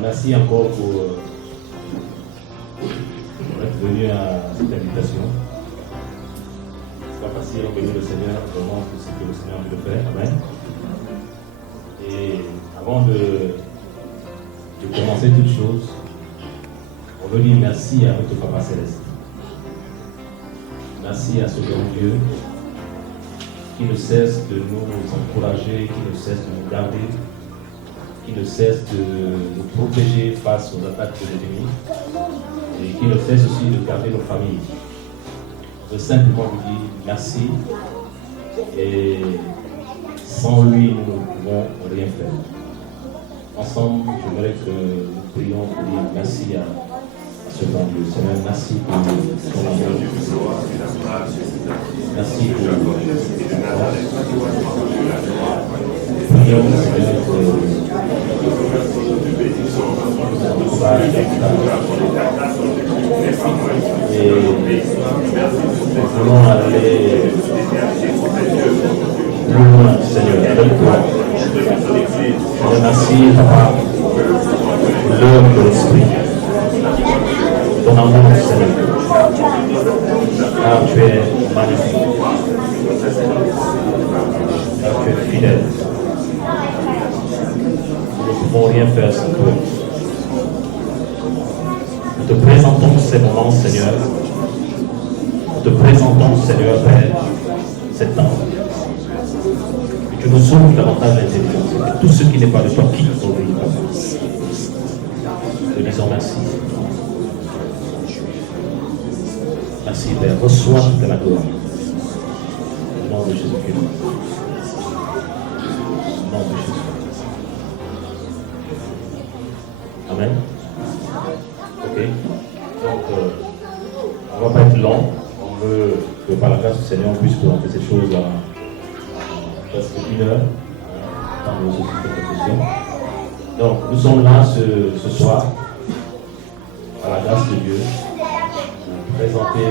merci encore pour être venu à cette invitation. C'est pas facile, on bénit le Seigneur vraiment pour ce que le Seigneur veut faire. Amen. Et avant de commencer toute chose, on veut dire merci à notre Papa Céleste. Merci à ce bon Dieu qui ne cesse de nous encourager, qui ne cesse de nous garder, qui ne cesse de nous protéger face aux attaques de l'ennemi et qui ne cesse aussi de garder nos familles. Je veux simplement lui dire merci et sans lui nous ne pouvons rien faire. Ensemble, j'aimerais que nous prions pour dire merci à ce bon Dieu. Seigneur, merci pour ton amour. Merci pour ton amour. Prions, Seigneur, et nous voulons aller plus loin, Seigneur, avec toi. Merci, Papa, pour l'œuvre de l'Esprit. Ton amour, Seigneur, car tu es magnifique, car tu es fidèle. Nous ne pouvons rien faire sans toi. Nous te présentons ces moments, Seigneur. Nous te présentons, Seigneur, Père, cet temps. Que tu nous ouvres davantage l'intelligence. Que tout ce qui n'est pas de toi quitte nos vies, Papa. Nous disons merci. Merci, Père. Reçois de la gloire. Au nom de Jésus-Christ. Au nom de Jésus. Amen. Ok. Donc, on ne va pas être long. On veut que par la grâce du Seigneur, on puisse présenter ces choses à presque 1 heure. Dans nos questions. Donc, nous sommes là ce soir, à la grâce de Dieu, pour présenter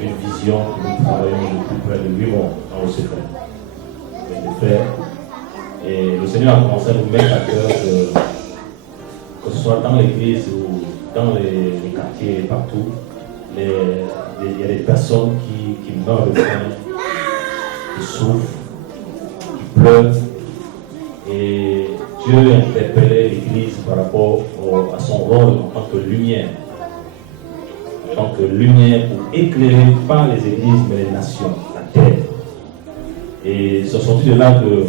une vision que nous travaillons depuis près de 8 mois dans le secret. Avec les frères. Et le Seigneur a commencé à nous mettre à cœur que ce soit dans l'église ou dans les quartiers, partout, il y a des personnes qui meurent de faim, qui souffrent, qui pleurent. Et Dieu interpellait l'Église par rapport à son rôle en tant que lumière. En tant que lumière pour éclairer pas les églises mais les nations, la terre. Et c'est sorti de là que,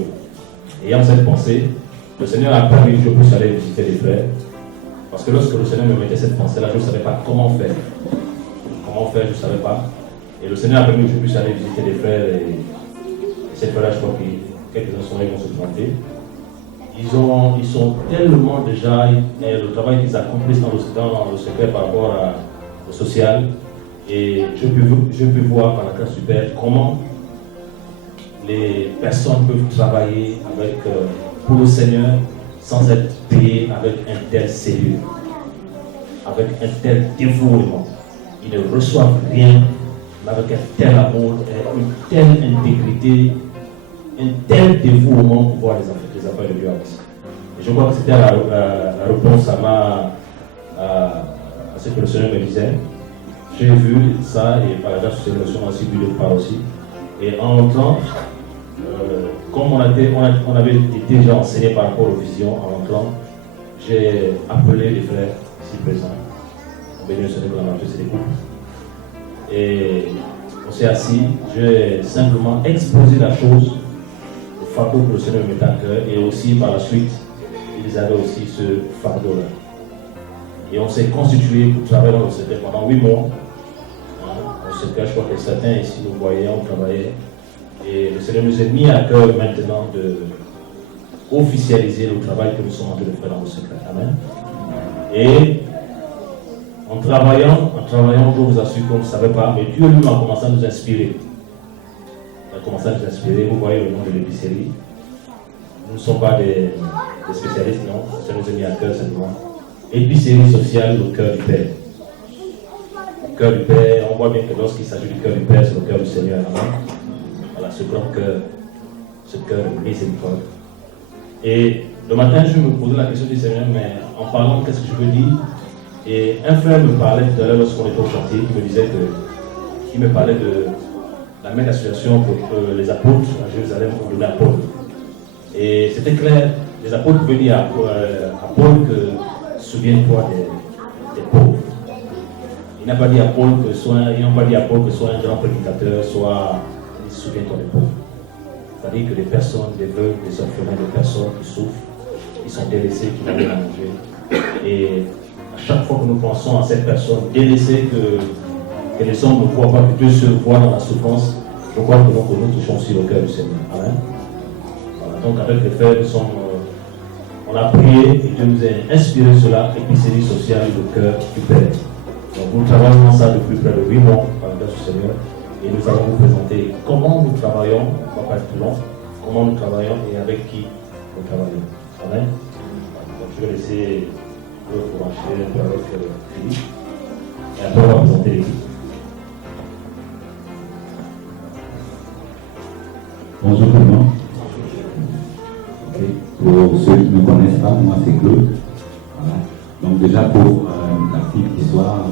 ayant cette pensée, le Seigneur a permis que je puisse aller visiter les frères. Parce que lorsque le Seigneur me mettait cette pensée-là, je ne savais pas comment faire. Comment faire, je ne savais pas. Et le Seigneur a permis que je puisse aller visiter les frères. Et ces frères-là, je crois que quelques-uns sont là, ils vont se planter. Ils sont tellement déjà, le travail qu'ils accomplissent dans le secret par rapport au social. Et je peux voir par la grâce du Père comment les personnes peuvent travailler pour le Seigneur sans être payées avec un tel sérieux, avec un tel dévouement. Ils ne reçoivent rien, mais avec un tel amour, une telle intégrité, un tel dévouement pour voir les affaires de Dieu avancer. Et je crois que c'était la réponse à ce que le Seigneur me disait. J'ai vu ça et par la grâce de Seigneur, on a aussi vu d'autres parts aussi. Et en entrant, comme on avait été déjà enseigné par rapport aux visions, en entrant, j'ai appelé les frères ici présents. On bénit le Seigneur pour la marche, c'est des couples. Et on s'est assis, j'ai simplement exposé la chose, le fardeau que le Seigneur me met à cœur, et aussi par la suite, ils avaient aussi ce fardeau-là. Et on s'est constitué pour travailler dans le secret pendant 8 mois. Dans le secret, je crois que certains ici nous voyaient, on travaillait. Et le Seigneur nous a mis à cœur maintenant de officialiser le travail que nous sommes en train de faire dans le secret. Amen. Et en travaillant, je vous assure qu'on ne savait pas, mais Dieu lui a commencé à nous inspirer. Il a commencé à nous inspirer. Vous voyez le nom de l'épicerie. Nous ne sommes pas des spécialistes, non. Ça nous a mis à cœur simplement. Épicerie sociale, le cœur du Père. Le cœur du Père, on voit bien que lorsqu'il s'agit du cœur du Père, c'est le cœur du Seigneur. Amen. Voilà, ce grand cœur, ce cœur de miséricorde. Et le matin, je me posais la question du Seigneur, mais en parlant, qu'est-ce que je veux dire? Et un frère me parlait tout à l'heure lorsqu'on était au chantier, il me disait qu'il me parlait de la même association que les apôtres à Jérusalem ont donné à Paul. Et c'était clair, les apôtres pouvaient dire à Paul que souviens-toi des pauvres. Il n'a pas dit à Paul que soit un grand prédicateur, soit souviens-toi des pauvres. C'est-à-dire que des personnes, des veuves, des orphelins, des personnes qui souffrent, qui sont délaissées, qui n'ont rien à manger. Et à chaque fois que nous pensons à cette personne délaissée, que les hommes ne voient pas, que Dieu se voit dans la souffrance, je crois que nous touchons aussi le cœur du Seigneur. Amen. Voilà, donc avec les frères, on a prié et Dieu nous a inspiré cela, épicerie sociale du cœur du Père. Donc nous travaillons ça depuis près de 8 mois par la grâce du Seigneur. Et nous allons vous présenter comment nous travaillons, on ne va pas être plus long, comment nous travaillons et avec qui nous travaillons. Amen. Donc je vais laisser pour enchaîner un peu avec Philippe. Et après on va présenter l'équipe. Bonjour tout le monde. Okay. Pour ceux qui ne me connaissent pas, moi c'est Claude. Voilà. Donc déjà pour la petite histoire,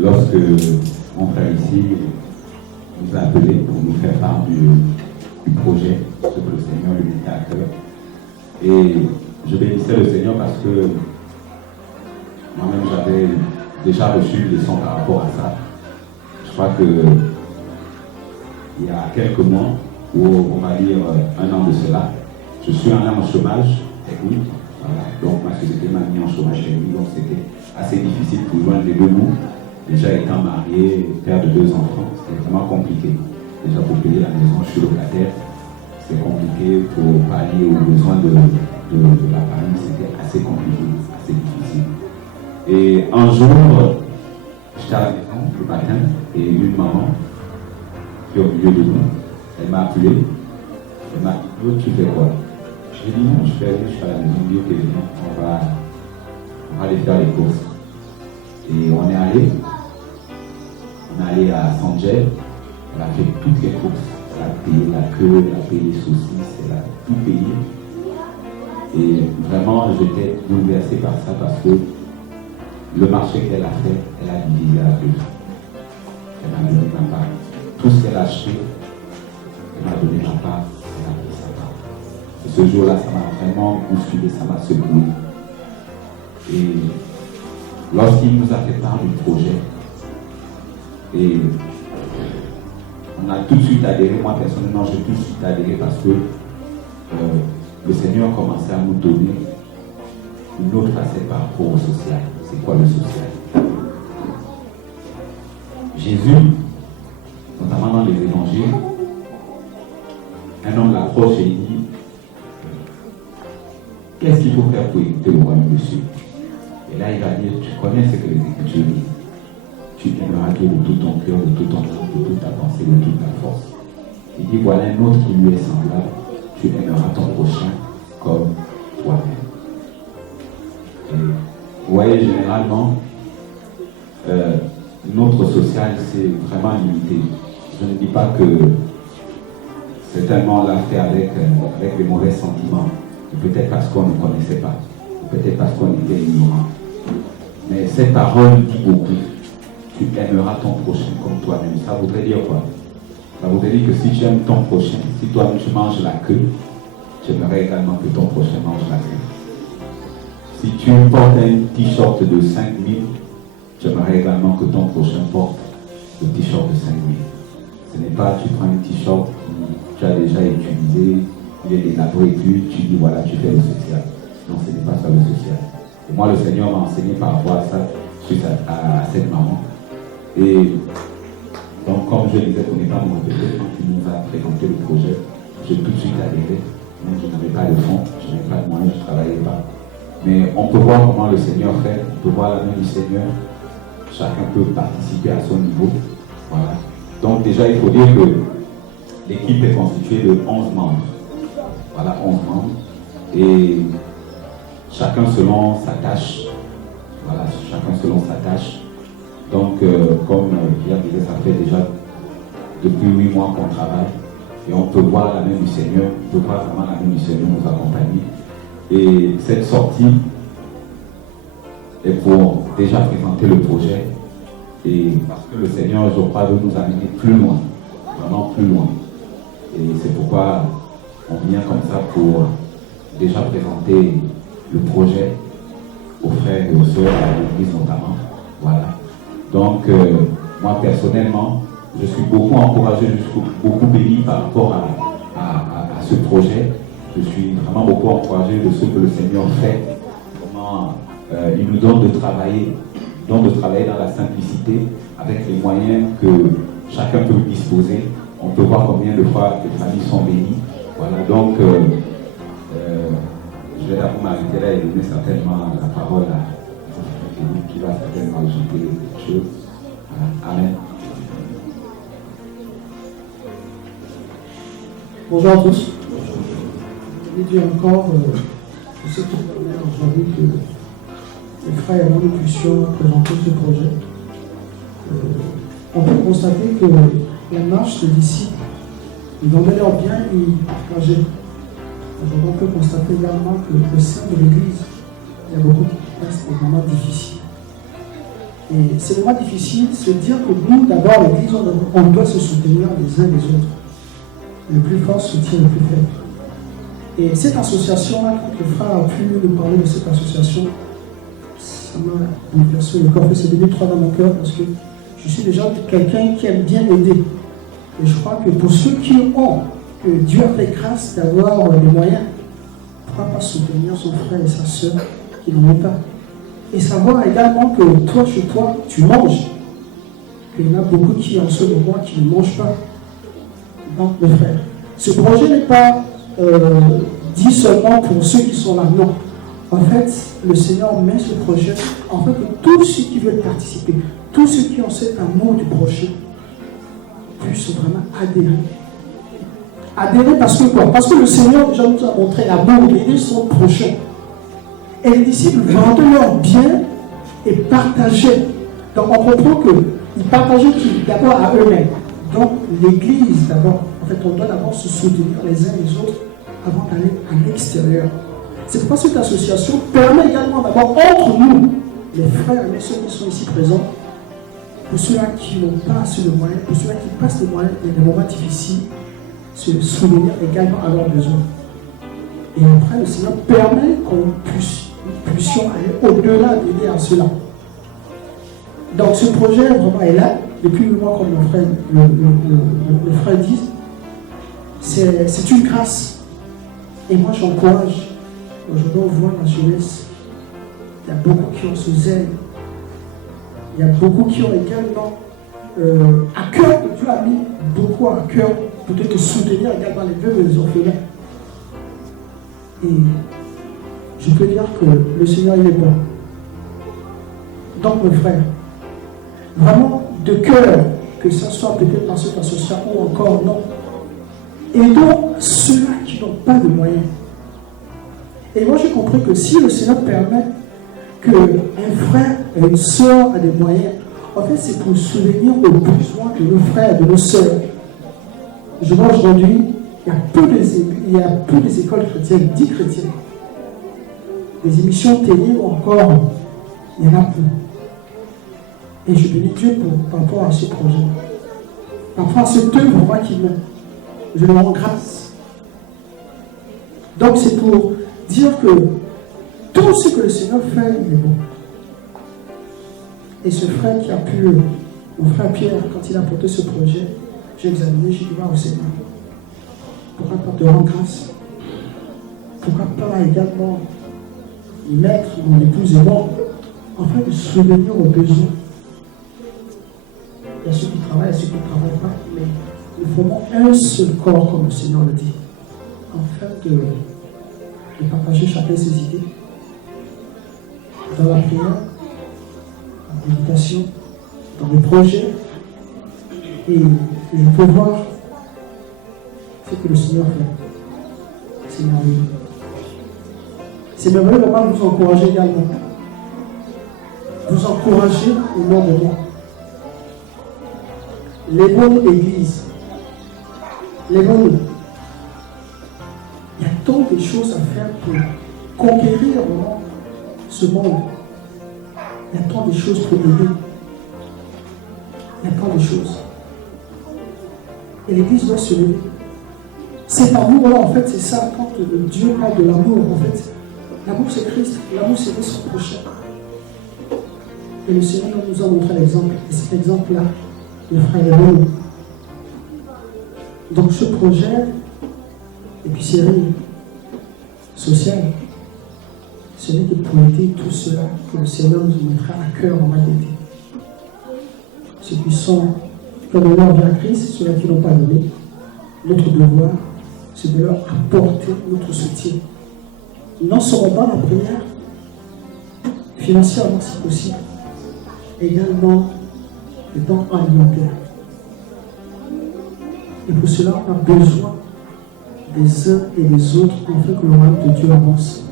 lorsque mon frère ici nous a appelés pour nous faire part du projet, ce que le Seigneur lui mettait à cœur. Et je bénissais le Seigneur parce que moi-même j'avais déjà reçu une leçon par rapport à ça. Je crois que il y a quelques mois, ou on va dire 1 an de cela, je suis allé en chômage technique. Voilà. Donc ma société m'a mis en chômage technique, donc c'était assez difficile pour joindre les deux bouts. Déjà étant marié, père de 2 enfants, c'était vraiment compliqué. Déjà pour payer la maison, je suis locataire, c'est compliqué pour pallier aux besoins de la famille, c'était assez compliqué, assez difficile. Et un jour, j'étais à la maison le matin et une maman qui est au milieu de nous, elle m'a appelé, elle m'a dit, tu fais quoi? J'ai dit non, je suis à la maison, Dieu que on va aller faire les courses. Et on est allé à Saint-Gel, elle a fait toutes les courses, elle a payé la queue, elle a payé les saucisses, elle a tout payé. Et vraiment, j'étais bouleversé par ça parce que le marché qu'elle a fait, elle a divisé à 2. Elle m'a donné ma part. Tout ce qu'elle a acheté, elle m'a donné ma part, elle a pris sa part. Et ce jour-là, ça m'a vraiment bousculé, ça m'a secoué. Et lorsqu'il nous a fait part du projet, et on a tout de suite adhéré, moi personnellement j'ai tout de suite adhéré parce que le Seigneur a commencé à nous donner une autre facette par rapport au social. C'est quoi le social? Jésus, notamment dans les évangiles, un homme l'approche et il dit, qu'est-ce qu'il faut faire pour éviter le royaume de Dieu? Et là il va dire, tu connais ce que les Écritures disent. Tu aimeras Dieu de tout ton cœur, de tout ton âme, de toute ta pensée, de toute ta force. Il dit, voilà un autre qui lui est semblable, tu aimeras ton prochain comme toi-même. Vous voyez, généralement, notre social, c'est vraiment limité. Je ne dis pas que certainement on l'a fait avec les mauvais sentiments, peut-être parce qu'on ne connaissait pas, peut-être parce qu'on était ignorant. Mais cette parole dit beaucoup. Tu aimeras ton prochain comme toi-même. Ça voudrait dire quoi? Ça voudrait dire que si tu aimes ton prochain, si toi-même tu manges la queue, tu aimerais également que ton prochain mange la queue. Si tu portes un t-shirt de 5 000, tu aimerais également que ton prochain porte le t-shirt de 5 000. Ce n'est pas tu prends un t-shirt que tu as déjà utilisé, il est délabré et puis tu dis voilà, tu fais le social. Non, ce n'est pas ça le social. Et moi, le Seigneur m'a enseigné par rapport à ça, suite à cette maman. Et donc, comme je disais, pour ne pas me répéter, quand il nous a présenté le projet, j'ai tout de suite adhéré. Moi, je n'avais pas de fonds, je n'avais pas de moyens, je ne travaillais pas. Mais on peut voir comment le Seigneur fait, on peut voir la main du Seigneur. Chacun peut participer à son niveau. Voilà. Donc, déjà, il faut dire que l'équipe est constituée de 11 membres. Voilà, 11 membres. Et chacun selon sa tâche. Voilà, chacun selon sa tâche. Donc, comme Pierre disait, ça fait déjà depuis 8 mois qu'on travaille. Et on peut voir la main du Seigneur, on peut voir vraiment la main du Seigneur nous accompagner. Et cette sortie est pour déjà présenter le projet. Et parce que le Seigneur, je crois, veut nous amener plus loin, vraiment plus loin. Et c'est pourquoi on vient comme ça pour déjà présenter le projet aux frères et aux sœurs, à l'église notamment. Voilà. Donc, moi personnellement, je suis beaucoup encouragé, je suis beaucoup béni par rapport à ce projet. Je suis vraiment beaucoup encouragé de ce que le Seigneur fait. Comment il nous donne de travailler dans la simplicité, avec les moyens que chacun peut disposer. On peut voir combien de fois les familles sont bénies. Voilà, donc je vais d'abord m'arrêter là et donner certainement la parole à celui qui va certainement ajouter quelque chose. Voilà. Amen. Bonjour à tous. Je vais dire encore, je sais que aujourd'hui que les frères et moi nous puissions présenter ce projet. On peut constater que la marche des disciples, ils vont de leur bien y partager. On peut constater également que au sein de l'Église, il y a beaucoup qui passent des moments difficiles. Et ces moments difficiles, c'est dire que nous, d'abord, l'Église, on doit se soutenir les uns les autres. Le plus fort soutient le plus faible. Et cette association-là, quand le frère a pu nous parler de cette association, ça m'a bouleversé le corps. C'est devenu trois dans mon cœur parce que je suis déjà quelqu'un qui aime bien aider. Et je crois que pour ceux qui ont, que Dieu a fait grâce d'avoir les moyens, pourquoi pas soutenir son frère et sa soeur qui n'en ont pas. Et savoir également que toi, chez toi, tu manges. Qu'il y en a beaucoup qui, en ce moment, qui ne mangent pas. Donc, mes frères, ce projet n'est pas dit seulement pour ceux qui sont là, non. En fait, le Seigneur met ce projet, en fait, que tous ceux qui veulent participer, tous ceux qui ont cet amour du prochain, puissent vraiment adhérer. Adhérer parce que quoi? Parce que le Seigneur déjà nous a montré l'amour, d'aider son prochain. Et les disciples vendaient leur bien et partageaient. Donc on comprend qu'ils partageaient d'abord à eux-mêmes. Donc l'Église d'abord, en fait on doit d'abord se soutenir les uns les autres avant d'aller à l'extérieur. C'est pourquoi cette association permet également d'abord entre nous, les frères et les sœurs qui sont ici présents, pour ceux-là qui n'ont pas assez de moyens, pour ceux-là qui passent des moyens et des moments difficiles, se souvenir également à leurs besoins. Et après, le Seigneur permet qu'on puissions aller au-delà d'aider à cela. Donc ce projet vraiment est là, depuis le mois, comme le frère dit, c'est une grâce. Et moi j'encourage, aujourd'hui on voit la jeunesse, il y a beaucoup qui ont ce zèle, il y a beaucoup qui ont également à cœur, Dieu a mis beaucoup à cœur, peut-être de soutenir également les veuves et les orphelins. Et je peux dire que le Seigneur il est bon. Donc mes frères, vraiment de cœur, que ce soit peut-être dans cette association ou encore non, aidons ceux-là qui n'ont pas de moyens. Et moi j'ai compris que si le Seigneur permet qu'un frère et une soeur aient des moyens, en fait c'est pour souvenir aux besoins de nos frères et de nos sœurs. Je vois aujourd'hui, il y a peu des écoles chrétiennes, 10 chrétiennes. Des émissions télé ou encore, il y en a peu. Et je bénis Dieu par rapport à ce projet. Par rapport à cette œuvre, moi qui me. Je leur rends grâce. Donc c'est pour dire que tout ce que le Seigneur fait, il est bon. Et ce frère qui a pu, mon frère Pierre, quand il a porté ce projet, j'ai examiné, j'ai dit, au Seigneur, pourquoi pas te rendre grâce? Pourquoi pas également mettre mon épouse et moi, afin de souvenir aux besoins? Il y a ceux qui travaillent, il y a ceux qui ne travaillent pas, mais nous formons un seul corps, comme le Seigneur le dit, afin de partager chacun ses idées. Dans la prière, dans la méditation, dans les projets, et je peux voir ce que le Seigneur fait. C'est merveilleux. C'est merveilleux de vous encourager également. Vous encourager énormément. Les bonnes églises, Lève-nous. Il y a tant de choses à faire pour conquérir vraiment ce monde. Il y a tant de choses pour aider. Il y a tant de choses. Et l'Église doit se lever. Cet amour-là, en fait, c'est ça. Quand Dieu parle de l'amour, en fait, l'amour c'est Christ. L'amour c'est aimer son prochain. Et le Seigneur nous a montré l'exemple. Et cet exemple-là, le frère Léon. Donc ce projet, et puis série sociale, ce n'est que pour aider tout cela que le Seigneur nous mettra à cœur en majesté. Ceux qui sont comme l'heure vient Christ, ceux qui n'ont pas donné, notre devoir, c'est de leur apporter notre soutien. Non seulement dans la prière, financièrement si possible, également les dons alimentaires. Et pour cela, on a besoin des uns et des autres afin que le royaume de Dieu avance.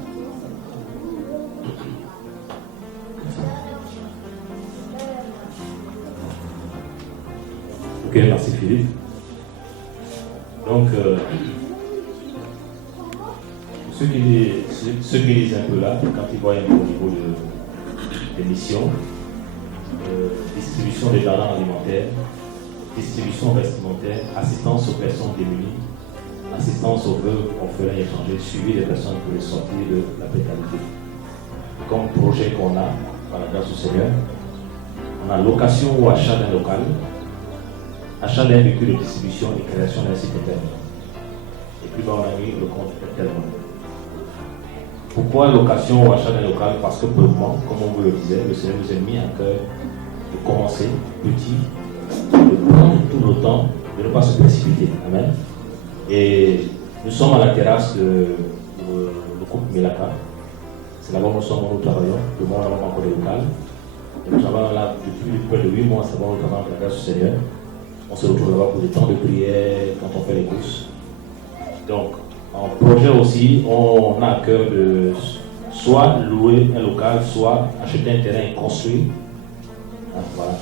Ok, merci Philippe. Donc, ceux qui lisent un peu là, quand ils voient un peu au niveau des missions, distribution des jardins alimentaires, distribution vestimentaire, assistance aux personnes démunies, assistance aux veuves, orphelins et étrangers, suivi des personnes pour les sortir de la précarité. Comme projet qu'on a, par la grâce du Seigneur, on a location ou achat d'un local, achat d'un véhicule de distribution et création d'un site internet. Et puis on a mis le compte internet. Pourquoi location ou achat d'un local? Parce que premièrement, comme on vous le disait, le Seigneur nous a mis à cœur de commencer petit, de prendre tout le temps, de ne pas se précipiter. Amen. Et nous sommes à la terrasse de le groupe Milaka. C'est là-bas où nous travaillons. Le monde n'a pas encore de local. Et nous travaillons là depuis près de 8 mois, c'est bon, nous travaillons avec la grâce du Seigneur. On se retrouve là-bas pour des temps de prière, quand on fait les courses. Donc, en projet aussi, on a à cœur de soit louer un local, soit acheter un terrain et construire. Voilà.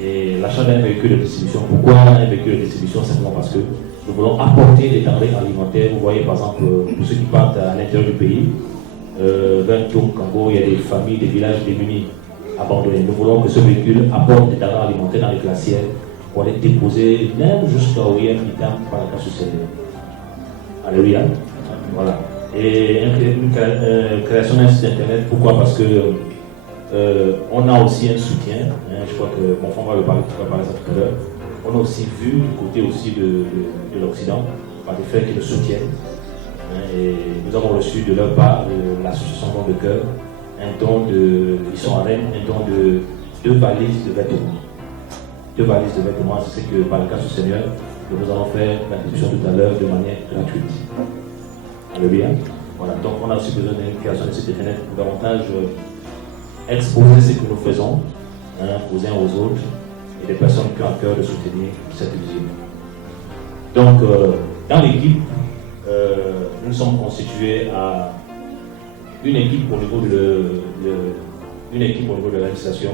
Et l'achat d'un véhicule de distribution. Pourquoi un véhicule de distribution? Simplement parce que nous voulons apporter des denrées alimentaires. Vous voyez par exemple, pour ceux qui partent à l'intérieur du pays, vers Kango, il y a des familles, des villages démunis, abandonnés. Nous voulons que ce véhicule apporte des denrées alimentaires dans les glacières pour aller déposer, même jusqu'à où il y a un par la grâce du Seigneur. Alléluia. Voilà. Et une création d'un site internet, pourquoi? Parce que on a aussi un soutien, je crois que mon frère va parler ça tout à l'heure. On a aussi vu du côté aussi de l'Occident, par des frères qui le soutiennent. Et nous avons reçu de leur part, de l'association Don de Cœur, un don de, ils sont à Rennes, un don de 2 valises de vêtements. 2 valises de vêtements, c'est que par le cas du Seigneur, nous allons faire la distribution tout à l'heure de manière gratuite. Alléluia. Voilà, donc on a aussi besoin d'une création de site internet pour davantage exposer ce que nous faisons aux uns aux autres et des personnes qui ont à cœur de soutenir cette vision. Donc, dans l'équipe, nous sommes constitués à une équipe au niveau une équipe au niveau de l'administration,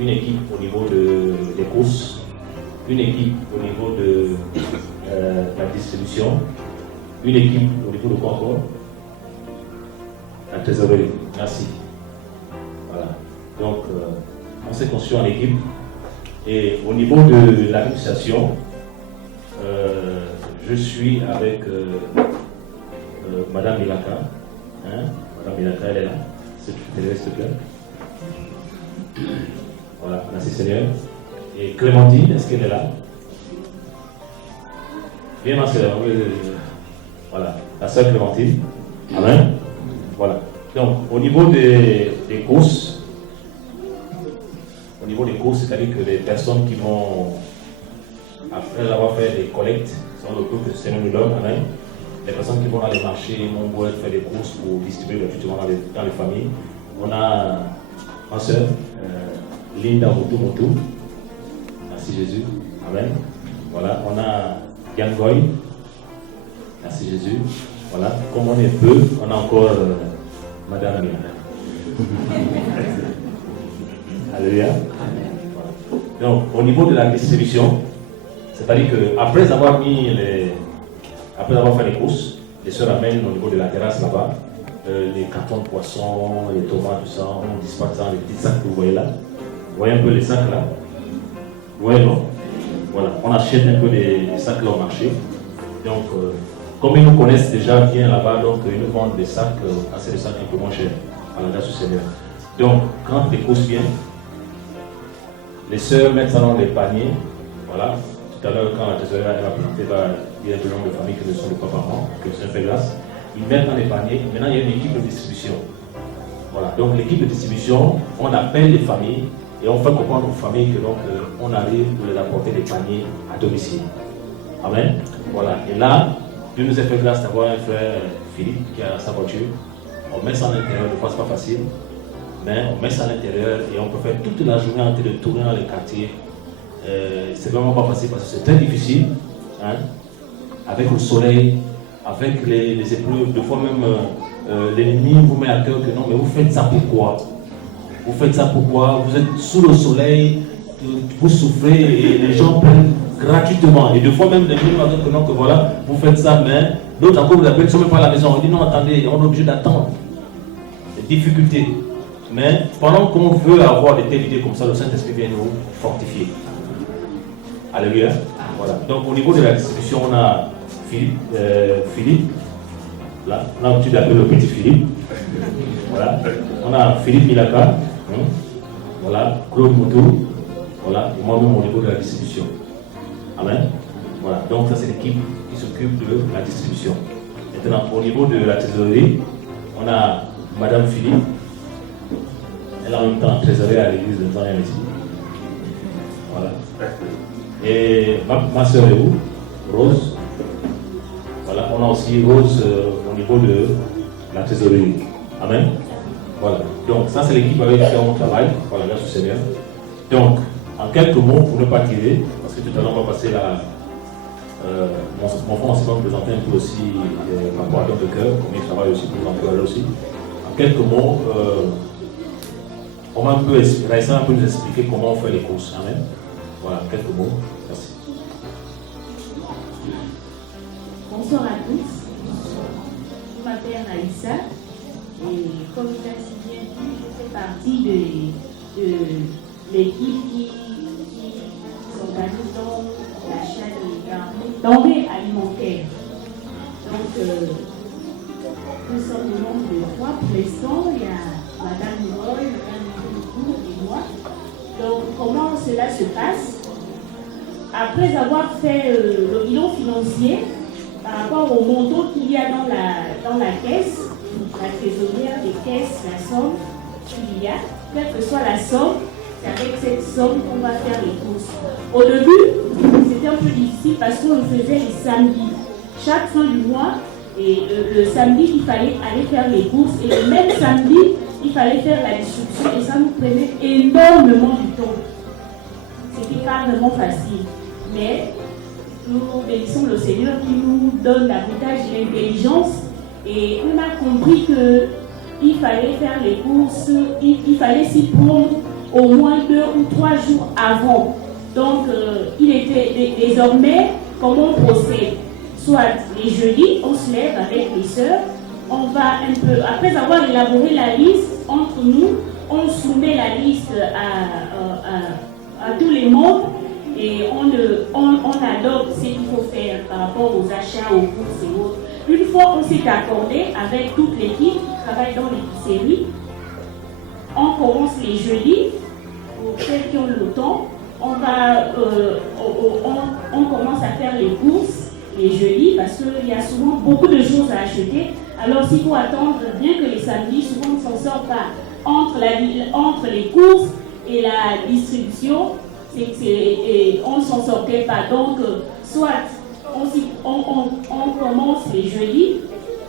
une équipe au niveau des courses, une équipe au niveau de la distribution, une équipe au niveau de quoi encore? La trésorerie. Merci. Voilà. Donc, on s'est constitué en équipe. Et au niveau de l'administration, je suis avec Madame Milaka. Madame Milaka, elle est là. C'est s'il te plaît. Voilà, merci Seigneur. Et Clémentine, est-ce qu'elle est là? Bien, ma sœur. Voilà, la sœur Clémentine. Amen. Voilà. Donc, au niveau des courses, c'est-à-dire que les personnes qui vont, après avoir fait des collectes, selon le groupe que le Seigneur nous donne, amen, les personnes qui vont dans les marchés, vont faire des courses pour distribuer gratuitement dans les familles. On a ma sœur, Linda Moutou. Merci Jésus. Amen. Voilà, on a Yangoy. Merci Jésus. Voilà, comme on est peu, on a encore Madame Amina. Alléluia. Voilà. Donc, au niveau de la distribution, C'est-à-dire qu'après avoir après avoir fait les courses, les sœurs amènent au niveau de la terrasse là-bas les cartons de poissons, les tomates, tout ça, on dispatche ça dans les petits sacs que vous voyez là. Vous voyez un peu les sacs là? Vous voyez, non? Voilà, on achète un peu les sacs là au marché. Donc, comme ils nous connaissent déjà bien là-bas, donc ils nous vendent des sacs, assez de sacs un peu moins chers, à la grâce du Seigneur. Donc, quand les courses viennent, les sœurs mettent ça dans les paniers. Voilà. Tout à l'heure, quand la trésorière va présenter, il y a des gens de famille qui ne sont pas parents, que le Seigneur fait grâce. Ils mettent dans les paniers. Maintenant, il y a une équipe de distribution. Voilà. Donc, l'équipe de distribution, on appelle les familles et on fait comprendre aux familles que donc, on arrive pour les apporter des paniers à domicile. Amen. Voilà. Et là, Dieu nous a fait grâce d'avoir un frère Philippe qui a sa voiture. On met ça à l'intérieur, des fois c'est pas facile, mais on met ça à l'intérieur et on peut faire toute la journée en train de tourner dans les quartiers. C'est vraiment pas facile parce que c'est très difficile, hein, avec le soleil, avec les épreuves. Des fois même l'ennemi vous met à cœur que non, mais vous faites ça pourquoi? Vous faites ça pourquoi? Vous êtes sous le soleil, vous souffrez et les gens prennent gratuitement. Et des fois même l'ennemi va dire que non, que voilà, vous faites ça, mais d'autres encore vous appellent, ils ne sont même pas à la maison. On dit non, attendez, on est obligé d'attendre. Des difficultés. Mais pendant qu'on veut avoir des telles idées comme ça, le Saint-Esprit vient nous fortifier. Alléluia. Voilà. Donc au niveau de la distribution, on a Philippe. Là, tu l'appelles le petit Philippe. Voilà. On a Philippe Milaka. Voilà. Claude Moutou. Voilà. Et moi-même au niveau de la distribution. Amen. Voilà. Donc ça c'est l'équipe qui s'occupe de la distribution. Maintenant, au niveau de la trésorerie, on a Madame Philippe. Elle est en même temps trésorière à l'église de Zion ici. Voilà. Et ma soeur est où? Rose. Voilà, on a aussi Rose au niveau de la trésorerie. Amen. Voilà. Donc, ça, c'est l'équipe avec laquelle on travaille. Voilà, grâce au Seigneur. Donc, en quelques mots, pour ne pas tirer, parce que tout à l'heure, on va passer la. Mon frère aussi va me présenter un peu aussi par rapport à l'homme de cœur, comme il travaille aussi pour l'employeur aussi. En quelques mots, on va un peu nous expliquer comment on fait les courses. Amen. Voilà, quelques mots. Merci. Bonsoir à tous. Je m'appelle Aïssa et comme il a si bien dit, je fais partie de l'équipe qui s'organise dans l'achat des denrées alimentaires. Donc, nous sommes au nombre de 3 pour l'instant. Il y a Madame Roy, Madame Moukou et moi. Donc, comment cela se passe? Après avoir fait le bilan financier par rapport au montant qu'il y a dans la caisse, la trésorière des caisses, la somme qu'il y a, quelle que soit la somme, c'est avec cette somme qu'on va faire les courses. Au début, c'était un peu difficile parce qu'on le faisait les samedis. Chaque fin du mois, et le samedi, il fallait aller faire les courses. Et le même samedi, il fallait faire la distribution. Et ça nous prenait énormément du temps. C'était pas vraiment facile. Mais nous bénissons le Seigneur qui nous donne davantage d'intelligence. Et on a compris qu'il fallait faire les courses, il fallait s'y prendre au moins 2 ou 3 jours avant. Donc, il était désormais, comment on procède? Soit les jeudis, on se lève avec les sœurs, on va un peu, après avoir élaboré la liste entre nous, on soumet la liste à tous les membres et on adopte ce qu'il faut faire par rapport aux achats, aux courses et autres. Une fois on s'est accordé avec toute l'équipe qui travaille dans l'épicerie, on commence les jeudis, pour ceux qui ont le temps, on commence à faire les courses les jeudis parce qu'il y a souvent beaucoup de choses à acheter. Alors s'il faut attendre, bien que les samedis, souvent on ne s'en sort pas. Entre les courses et la distribution, on ne s'en sortait pas. Donc, soit on commence les jeudis,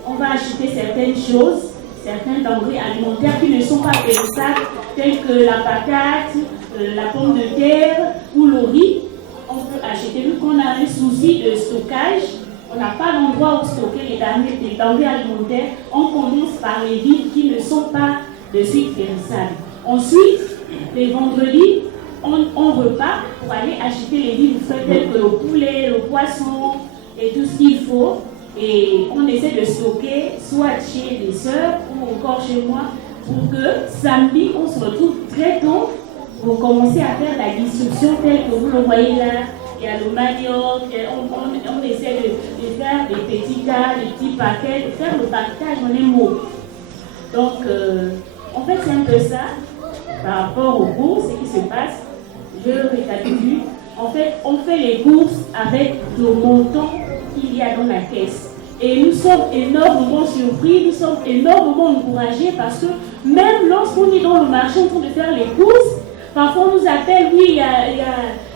on va acheter certaines choses, certains denrées alimentaires qui ne sont pas périssables, telles que la patate, la pomme de terre ou le riz. On peut acheter, vu qu'on a un souci de stockage, on n'a pas d'endroit où stocker les denrées alimentaires, on commence par les vides qui ne sont pas de suite périssables. Ensuite, les vendredis, on repart pour aller acheter les vivres frais tels que le poulet, le poisson et tout ce qu'il faut. Et on essaie de stocker soit chez les sœurs ou encore chez moi pour que samedi on se retrouve très tôt pour commencer à faire la distribution telle que vous le voyez là. Il y a le manioc, on essaie de faire des petits tas, des petits paquets, de faire le partage en un mot. Donc en fait c'est un peu ça par rapport aux courses, ce qui se passe. Je récapitule. En fait on fait les courses avec le montant qu'il y a dans la caisse. Et nous sommes énormément surpris, nous sommes énormément encouragés parce que même lorsqu'on est dans le marché en train de faire les courses, parfois on nous appelle, oui,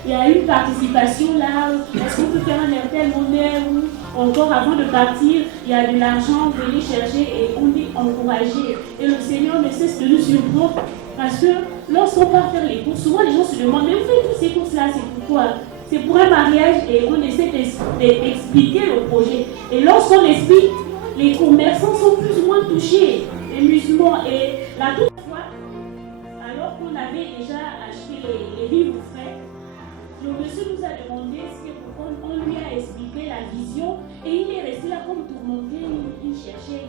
il y a une participation là, est-ce qu'on peut faire un RTL monnaie ou encore avant de partir, il y a de l'argent, venez chercher et on est encouragé. Et le Seigneur ne cesse de nous surprendre parce que lorsqu'on part faire les courses, souvent les gens se demandent, mais vous faites toutes ces courses là, c'est pourquoi? C'est pour un mariage et on essaie d'expliquer le projet. Et lorsqu'on explique, les commerçants sont plus ou moins touchés, les musulmans. Et la toute fois, alors qu'on avait déjà acheté les livres frais, le monsieur nous a demandé pourquoi on lui a expliqué la vision et il est resté là comme tourmenté, il cherchait.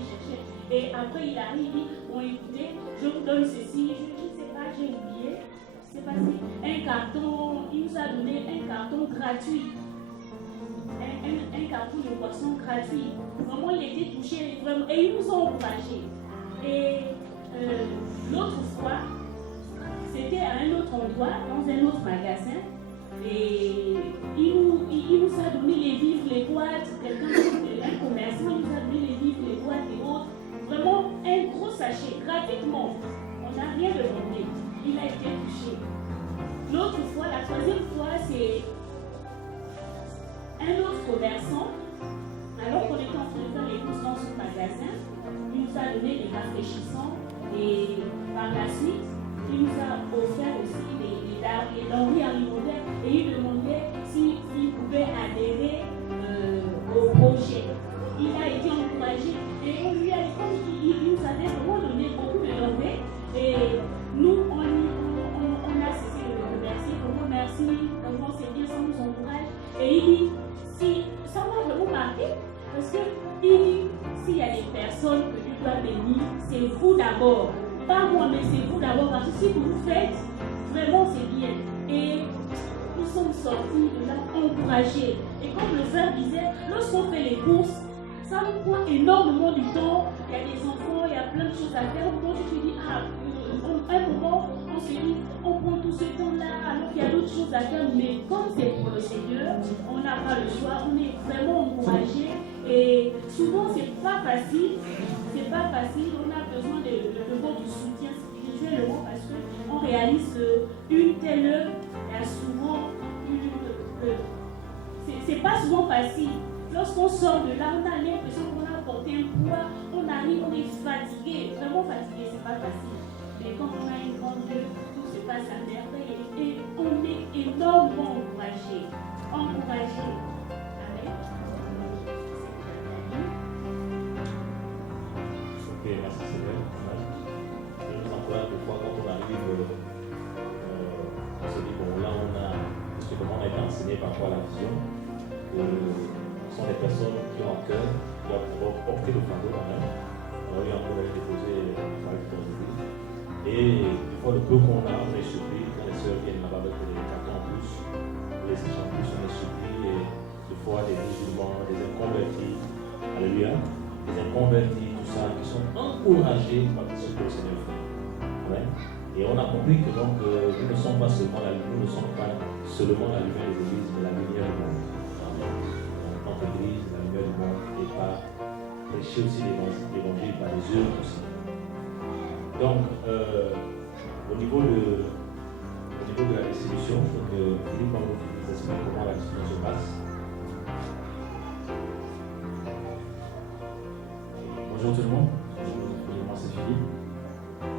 Et après il arrive, il dit, bon écoutez, je vous donne ceci, je ne sais pas, j'ai oublié. C'est passé. Un carton, il nous a donné un carton gratuit. Un carton de boisson gratuit. Vraiment, il était touché vraiment, et ils nous ont encouragés. Et l'autre fois, c'était à un autre endroit, dans un autre magasin. Et il nous a donné les vivres, les boîtes. Un commerçant, il nous a donné les vivres, les boîtes et autres. Vraiment, un gros sachet, gratuitement. On n'a rien demandé. Il a été touché. L'autre fois, la troisième fois, c'est un autre commerçant. Alors qu'on était en train de faire les courses dans son magasin, il nous a donné des rafraîchissants et par la suite, il nous a offert aussi des denrées alimentaires et il demandait s'il pouvait adhérer au projet. Il a été encouragé et on lui a dit, il nous avait vraiment donné beaucoup de denrées et nous, on a cessé de le remercier. Vraiment merci, vraiment c'est bien, ça nous encourage. Et il dit, si, ça m'a vraiment marqué, parce que il dit, s'il y a des personnes que Dieu doit bénir, c'est vous d'abord. Pas moi, mais c'est vous d'abord, parce que si vous le faites, vraiment c'est bien. Et nous sommes sortis de là encouragés. Et comme le frère disait, lorsqu'on fait les courses, ça nous prend énormément du temps. Il y a des enfants, il y a plein de choses à faire. Donc je te dis, un moment, on se dit, on prend tout ce temps-là, alors qu'il y a d'autres choses à faire. Mais comme c'est pour le Seigneur, on n'a pas le choix, on est vraiment encouragé. Et souvent, c'est pas facile. C'est pas facile. On a besoin de votre soutien spirituellement parce qu'on réalise qu'une telle œuvre, il y a souvent c'est pas souvent facile. Lorsqu'on sort de là, on a l'impression qu'on a porté un poids, on arrive, on est fatigué, vraiment fatigué, c'est pas facile. Mais quand on a une grande Dieu, tout se passe à merveille et on est énormément encouragé. Amen. Ok, merci Sylvain. Je nous encourage des fois quand on arrive, on se dit bon là on a, parce que comment on a été enseigné parfois la vision, ce sont des personnes qui ont en cœur, qui doivent pouvoir porter le fardeau quand même. Alors il y a encore à déposer avec aujourd'hui. Et des fois le peu qu'on a, on est surpris quand les sœurs viennent là-bas avec des cartons en plus, les échanges en plus, on est surpris et des fois des musulmans, des inconvertis, alléluia, des inconvertis, tout ça, qui sont encouragés par ce que le Seigneur fait. Amen. Et on a compris que donc nous ne sommes pas seulement la lumière des églises, mais la lumière du monde. Amen. Notre église, la lumière du monde, et pas prêcher aussi l'évangile par les œuvres aussi. Donc, au niveau de la distribution, Philippe va vous expliquer comment la distribution se passe. Bonjour tout le monde, moi c'est Philippe.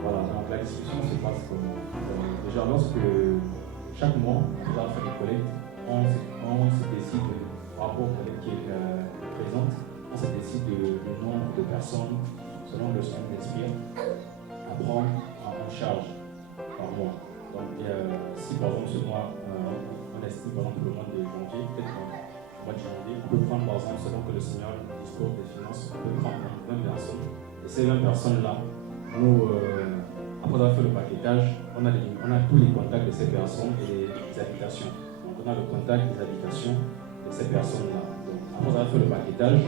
Voilà, donc la distribution se passe comme déjà lorsque chaque mois, on va faire une collecte, on se décide par rapport aux collectes qui est présente, on se décide du nombre de personnes selon le son d'esprit à prendre en charge par mois. Donc, si par exemple ce mois, on estime par exemple le mois de janvier, peut-être le mois de janvier, on peut prendre par exemple, selon que le Seigneur dispose des finances, on peut prendre 20 personnes. Et ces 20 personnes-là, nous, après avoir fait le paquetage, on a tous les contacts de ces personnes et les habitations. Donc, on a le contact des habitations de ces personnes-là. Donc, après avoir fait le paquetage,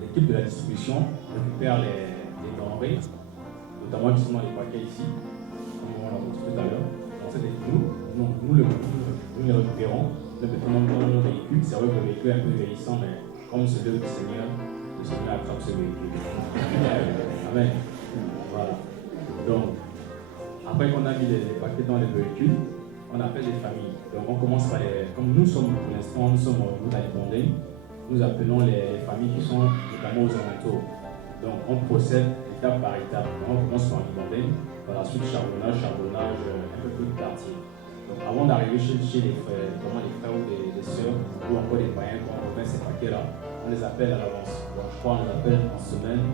l'équipe de la distribution récupère les denrées, notamment qui sont dans les paquets ici, comme on l'a dit tout à l'heure. Donc, c'est nous les récupérons, nous les mettons dans nos véhicules. C'est vrai que le véhicule est un peu vieillissant, mais comme c'est l'œuvre du Seigneur, le Seigneur attrape ce véhicule. Amen. Voilà. Donc, après qu'on a mis les paquets dans les véhicules, on appelle les familles. Donc, on commence par comme nous sommes pour l'instant, nous sommes au bout d'Alibandé, nous appelons les familles qui sont notamment aux alentours. Donc, on procède étape par étape. Donc, on commence par Alibandé, par la suite charbonnage, un peu plus de quartier. Donc, avant d'arriver chez les frères, notamment les frères ou des sœurs, ou encore les païens, quand on remet ces paquets-là, on les appelle à l'avance. Donc, je crois qu'on les appelle en semaine.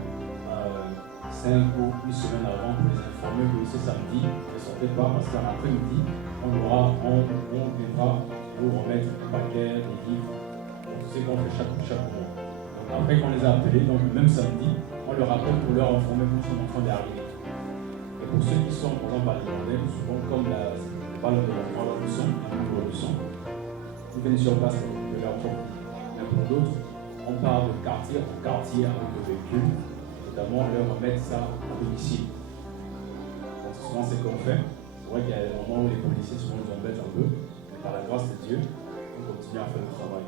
5 ou une semaine avant pour les informer que ce samedi, ne sortez pas parce qu'en après-midi, on devra vous remettre un paquet, des livres. Donc c'est ce qu'on fait chaque mois. Donc après qu'on les a appelés, donc le même samedi, on leur appelle pour leur informer que nous sommes en train d'arriver. Et pour ceux qui sont, par exemple, à l'Irlandais, souvent comme je parle de l'endroit où nous sommes, ils viennent sur place de leur propre. Mais pour d'autres, on part de quartier en quartier avec le véhicule. Notamment, leur remettre ça à domicile. Donc, souvent, c'est ce qu'on fait. C'est vrai qu'il y a des moments où les policiers souvent nous embêtent un peu, mais par la grâce de Dieu, on continue à faire le travail.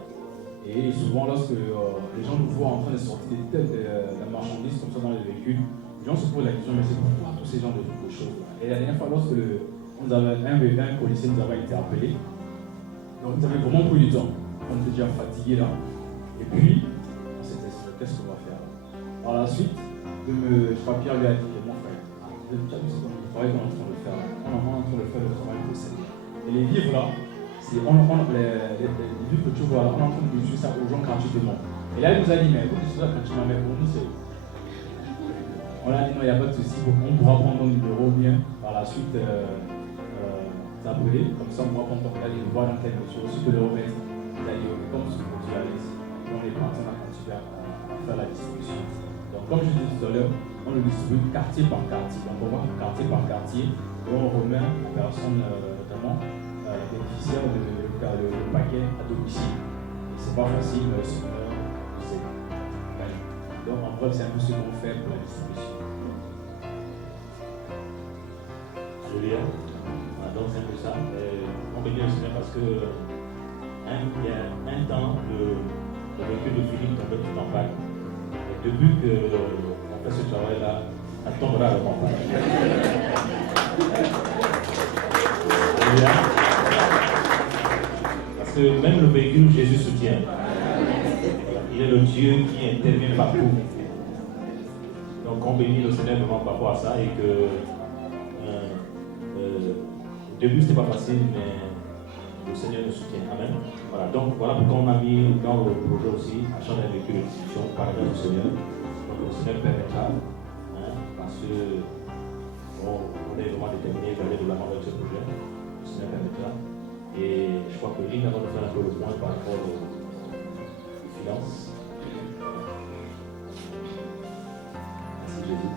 Et souvent, lorsque les gens nous voient en train de sortir des têtes de marchandises comme ça dans les véhicules, les gens se posent la question, mais c'est pourquoi tous ces genres de choses là. Et la dernière fois, lorsque un policier nous avait été appelé, donc nous avions vraiment pris du temps. On était déjà fatigués là. Et puis, on s'est dit, qu'est-ce qu'on va faire là? Par la suite, je crois Pierre lui a dit, mon frère, le travail qu'on est en train de faire, on est en train de faire le travail de Seigneur. Et les livres là, les livres que tu vois là, on est en train de distribuer ça aux gens gratuitement. Et là, il nous a dit, mais vous dites ça gratuitement, mais pour nous, c'est. On a dit, non, il n'y a pas de souci, on pourra prendre ton numéro bien, par la suite, t'appeler, comme ça on pourra prendre ton contact et voir dans quelle mesure, si tu peux le remettre, d'aller comme ce que tu as dit. Et on est parti, on a continué à faire la distribution. Donc, comme je disais tout à l'heure, on le distribue quartier par quartier. Donc, on va quartier par quartier et on remet aux personnes, notamment les bénéficiaires, le paquet à domicile. Et c'est pas facile, mais c'est donc, en bref, c'est un peu ce qu'on fait pour la distribution. Alléluia. Donc, c'est un peu ça. On bénit le Seigneur parce que il y a un temps, le véhicule de Philippe tombait tout en panne. Depuis qu'on fait ce travail-là, ça tombera à la campagne. Parce que même le véhicule, Jésus soutient. Il est le Dieu qui intervient partout. Donc on bénit le Seigneur vraiment par rapport à ça et que au début c'était pas facile, mais le Seigneur nous soutient. Amen. Voilà, donc voilà pourquoi on a mis dans le projet aussi achat d'un véhicule de distribution par la grâce du Seigneur. Donc le Seigneur permettra, parce que on est vraiment déterminé d'aller de l'avant avec ce projet. Le Seigneur permettra. Et je crois que Lynn va nous faire un peu le point par rapport aux finances. Merci Jésus.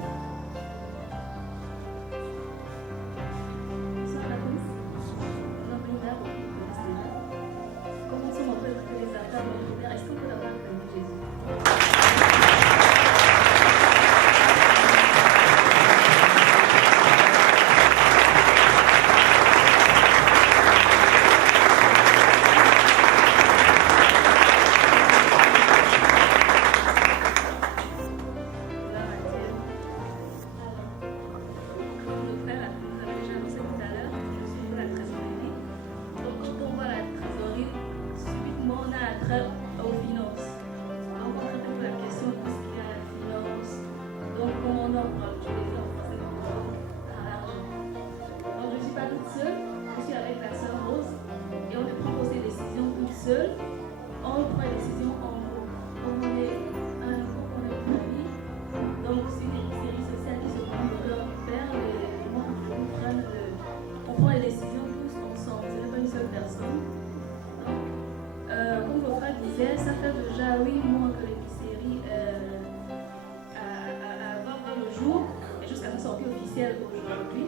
officielle aujourd'hui.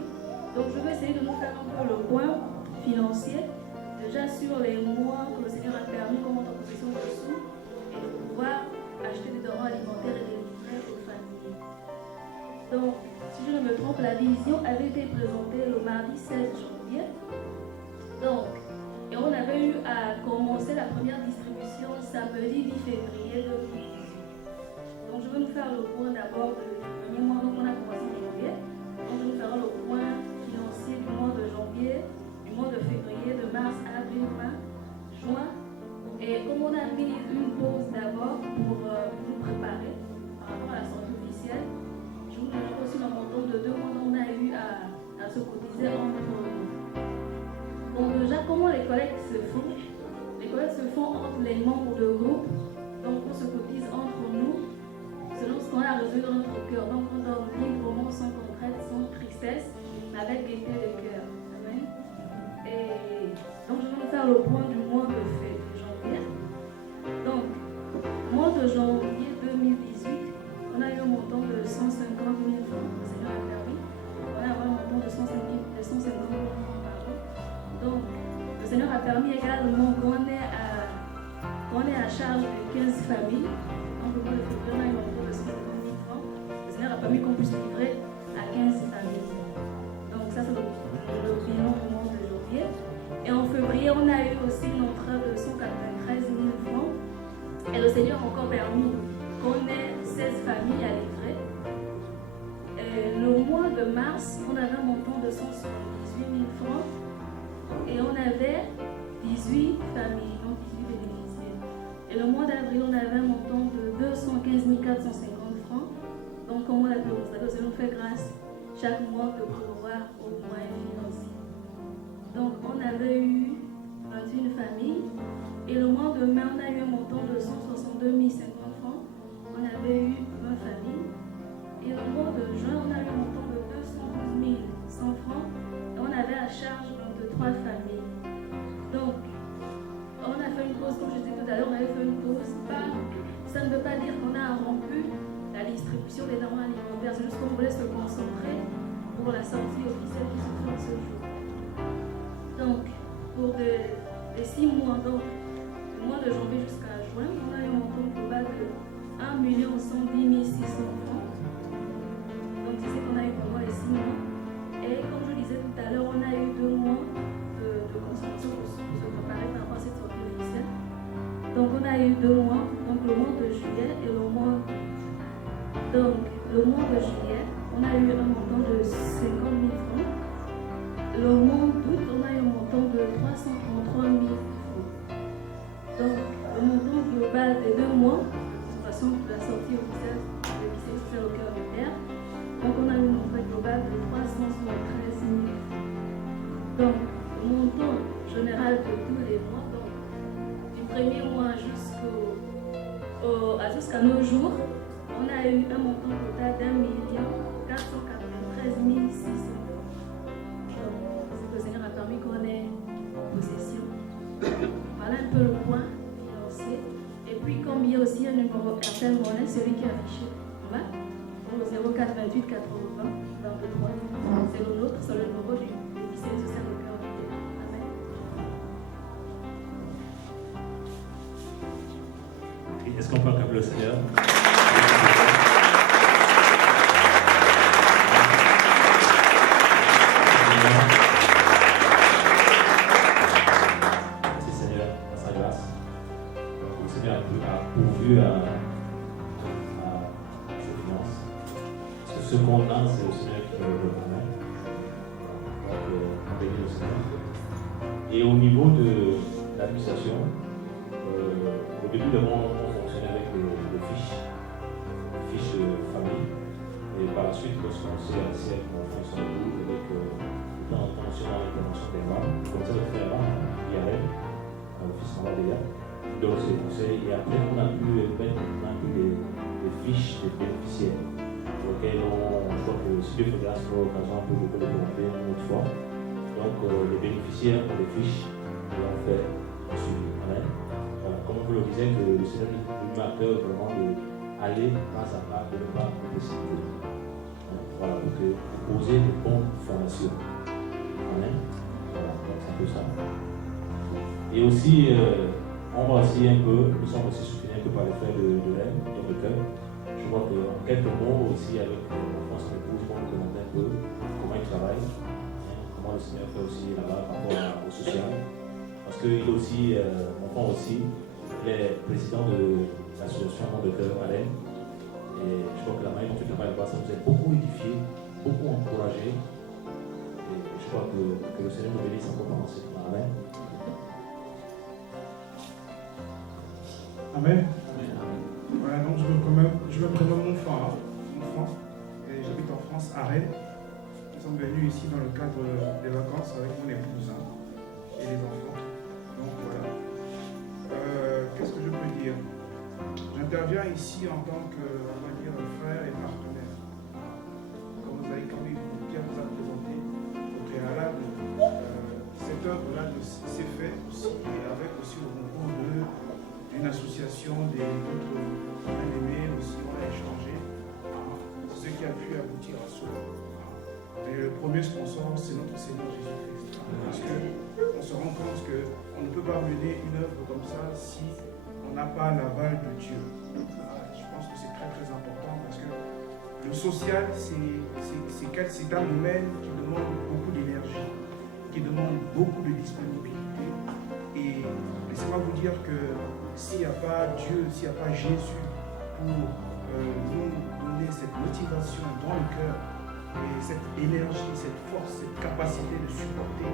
Donc je vais essayer de nous faire un peu le point financier, déjà sur les mois que le Seigneur a permis qu'on monte en possession de sous et de pouvoir acheter des denrées alimentaires et des livrets aux familles. Donc, si je ne me trompe, la vision avait été présentée le mardi 16 janvier. Donc, et on avait eu à commencer la première distribution samedi 10 février 2018. Donc, je vais nous faire le point d'abord du premier mois. Donc, on a commencé en janvier. Donc, je nous ferai le point financier du mois de janvier, du mois de février, de mars, avril, mai, juin. Et comme on a mis une pause d'abord pour nous préparer par rapport à la sortie officielle, je vous donne aussi le montant de 2 mois dont on a eu à se cotiser entre nous. Donc déjà, comment les collectes se font? Les collectes se font entre les membres de groupe. Donc on se cotise entre nous selon ce qu'on a résolu dans notre cœur. Donc on donne librement, sans contrainte, sans tristesse, avec gaieté de cœur. Amen. Et donc je vais vous faire le point du mois de janvier. Donc, mois de janvier 2018, on a eu un montant de 150 000 francs. Le Seigneur a permis. On a eu un montant de 150 000 francs par an. Donc, le Seigneur a permis également qu'on ait à charge de 15 familles. Donc, le mois de février, on a eu un montant de 150 000 francs. Le Seigneur a permis qu'on puisse livrer à 15 familles. Donc, ça, c'est le bilan du mois de janvier. Et en février, on a eu aussi une entrée de 193 000 francs. Et le Seigneur a encore permis qu'on ait 16 familles à livrer. Et le mois de mars, on avait un montant de 178 000 francs. Et on avait 18 familles, donc 18 bénéficiaires. Et le mois d'avril, on avait un montant de 215 450 francs. Donc, comme on a pu le constater, le Seigneur nous fait grâce chaque mois de pouvoir aux moyens financiers. Donc, on avait eu 21 familles. Et le mois de mai, on a eu un montant de 162 050 francs. On avait eu 20 familles. Et le mois de juin, on a eu un montant de 212 100 francs. Et on avait à charge de 3 familles. Donc, on a fait une pause, comme je disais tout à l'heure, on avait fait une pause. Ça ne veut pas dire qu'on a rompu la distribution des denrées alimentaires. C'est juste qu'on voulait se concentrer pour la sortie officielle qui se fait ce jour. Donc, pour les 6 mois, donc, du mois de janvier jusqu'à juin, on a eu un montant global de 1 110 600 francs. Donc, c'est ce qu'on a eu pendant les 6 mois. Et comme je disais tout à l'heure, on a eu 2 mois de concentration pour se préparer par rapport à cette sortie officielle. Donc, on a eu 2 mois, donc le mois de juillet et le mois. Donc, le mois de juillet, on a eu un montant de 50 000 francs. Le mois d'août, on a eu un montant de 333 000 francs. Donc, le montant global des 2 mois, de toute façon, la sortie officielle de l'officiel c'est au cœur de terre. Donc, on a eu un montant global de 373 000 francs. Donc, le montant général de tous les mois, donc, du premier mois jusqu'à nos jours, on a eu un montant total d'1 493 600 francs. C'est que le Seigneur a permis qu'on ait en possession. Voilà un peu le point financier. Et puis, comme il y a aussi un numéro RTL Monnaie, celui qui est affiché en bas, pour le 04 28 80 23, c'est le nôtre, c'est le numéro du lycée social au cœur de Dieu. Amen. Est-ce qu'on peut acclamer le Seigneur? Merci Seigneur, dans sa grâce. Le Seigneur a pourvu à ses finances. Parce que ce qu'on a, c'est le Seigneur qui nous le permet. Donc, on bénit le Seigneur. Et au niveau de l'administration, au début de mon avec les fiches famille. Et par la suite, lorsqu'on s'est assis avec mon frère sur le groupe, avec de temps en temps sur l'intervention des femmes, comme ça, le frère Yarel, le fils Mabadéa, donne ses conseils. Et après, on a pu mettre les fiches des bénéficiaires, pour lesquels je crois que si Dieu fait grâce, on aura l'occasion un peu de les présenter une autre fois. Donc, les bénéficiaires pour les fiches, et on fait un suivi. Amen. Comme vous le disiez, le Seigneur nous met à cœur vraiment d'aller pas à pas, de ne pas décider. Voilà, pour que vous posez de bonnes fondations. Amen. Voilà, donc c'est un peu ça. Et aussi, on va aussi un peu, nous sommes aussi soutenus un peu par les frères de l'aide, de cœur. Je vois qu'en quelques mots aussi avec France Épouse, on nous demande un peu comment ils travaillent, comment le Seigneur fait aussi là-bas par rapport au social. Parce qu'il est aussi, mon frère aussi, il est président de l'association Nom de Cœur à l'aide. Et je crois que la manière dont tu travailles là-bas, ça nous a beaucoup édifié, beaucoup encouragé. Et je crois que le Seigneur nous bénisse encore pendant ce temps. Amen. Amen. Voilà, donc je me prénomme Montfort, et j'habite en France, à Rennes. Nous sommes venus ici dans le cadre des vacances avec mon épouse et les enfants. Donc voilà. Qu'est-ce que je peux dire? J'interviens ici en tant que, on va dire, frère et partenaire. Comme vous avez bien vous a présenté au préalable, cette œuvre-là s'est faite aussi avec aussi le concours d'une association des autres bien-aimés aussi, on a échangé. C'est ce qui a pu aboutir à cela. Mais le premier sponsor, c'est notre Seigneur Jésus-Christ. Parce qu'on se rend compte qu'on ne peut pas mener une œuvre comme ça si on n'a pas l'aval de Dieu. Je pense que c'est très très important parce que le social, c'est un domaine qui demande beaucoup d'énergie, qui demande beaucoup de disponibilité. Et laissez-moi vous dire que s'il n'y a pas Dieu, s'il n'y a pas Jésus pour nous donner cette motivation dans le cœur et cette énergie, cette force, cette capacité de supporter,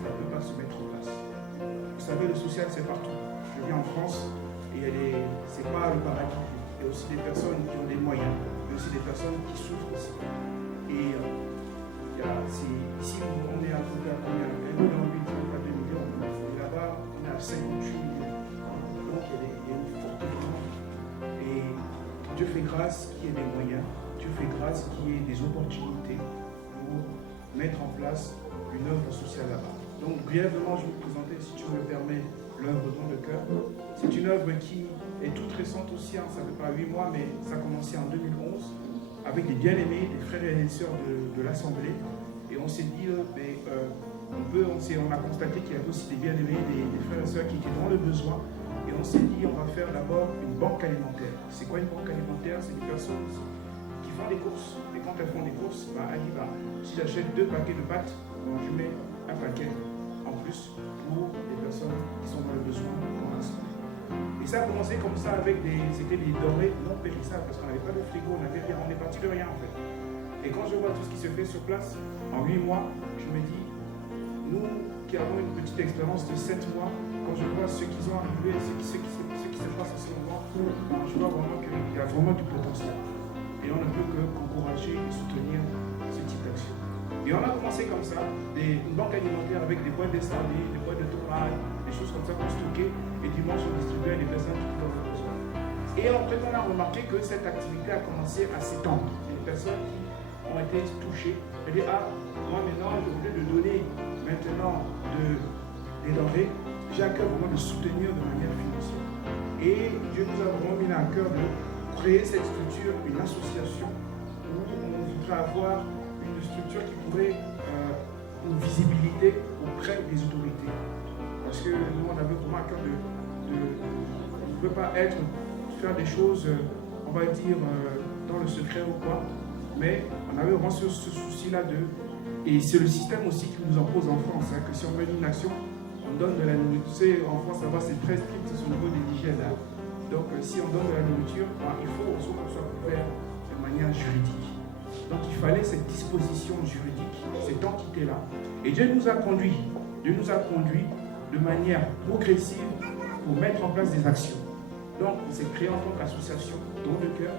ça ne peut pas se mettre en place. Vous savez, le social, c'est partout. Je vis en France et c'est pas le paradis. Il y a aussi des personnes qui ont des moyens, il y a aussi des personnes qui souffrent aussi. Et ici, on est à peu près à combien? 1 million, 8 millions, et là-bas, on est à 58 millions. Donc il y a une forte demande. Et Dieu fait grâce qu'il y ait des moyens, Dieu fait grâce qu'il y ait des opportunités pour mettre en place une œuvre sociale là-bas. Donc brièvement, je vais vous présenter, si tu me le permets, l'œuvre Don de Cœur. C'est une œuvre qui est toute récente aussi, ça ne fait pas 8 mois, mais ça a commencé en 2011 avec des bien-aimés, des frères et des sœurs de l'Assemblée. Et on s'est dit, on a constaté qu'il y avait aussi des bien-aimés, des frères et sœurs qui étaient dans le besoin. Et on s'est dit, on va faire d'abord une banque alimentaire. C'est quoi une banque alimentaire? C'est des personnes qui font des courses. Et quand elles font des courses, elle dit, si j'achète 2 paquets de pâtes, je mets un paquet en plus pour les personnes qui sont dans le besoin dans l'assemblée. Et ça a commencé comme ça avec c'était des denrées non périssables parce qu'on n'avait pas de frigo, on n'avait rien, on est parti de rien en fait. Et quand je vois tout ce qui se fait sur place, en 8 mois, je me dis, nous qui avons une petite expérience de 7 mois, quand je vois ceux qui sont arrivés, ce qui se passe en ce moment, je vois vraiment qu'il y a vraiment du potentiel. Et on ne peut qu'encourager et soutenir ce type d'action. Et on a commencé comme ça, une banque alimentaire avec des boîtes de sardines, des boîtes de tomates, des choses comme ça qu'on stockait, et dimanche on distribuait à des personnes qui ont besoin. Et après on a remarqué que cette activité a commencé à s'étendre. Les personnes qui ont été touchées, elles disent, moi maintenant, au lieu de donner maintenant des denrées, j'ai à cœur vraiment de soutenir de manière financière. Et Dieu nous a vraiment mis à cœur de créer cette structure, une association, où on voudrait avoir une structure qui pourrait une visibilité auprès des autorités. Parce que nous, on avait vraiment à cœur on ne peut pas faire des choses, on va dire, dans le secret ou quoi, mais on avait vraiment ce souci-là et c'est le système aussi qui nous impose en France, que si on mène une action, on donne de la nourriture. Tu sais, en France, là-bas, c'est très strict au niveau des hygiènes. Donc, si on donne de la nourriture, il faut aussi qu'on soit couvert de manière juridique. Donc, il fallait cette disposition juridique, cette entité-là. Et Dieu nous a conduits de manière progressive pour mettre en place des actions. Donc, on s'est créé en tant qu'association Don de Cœur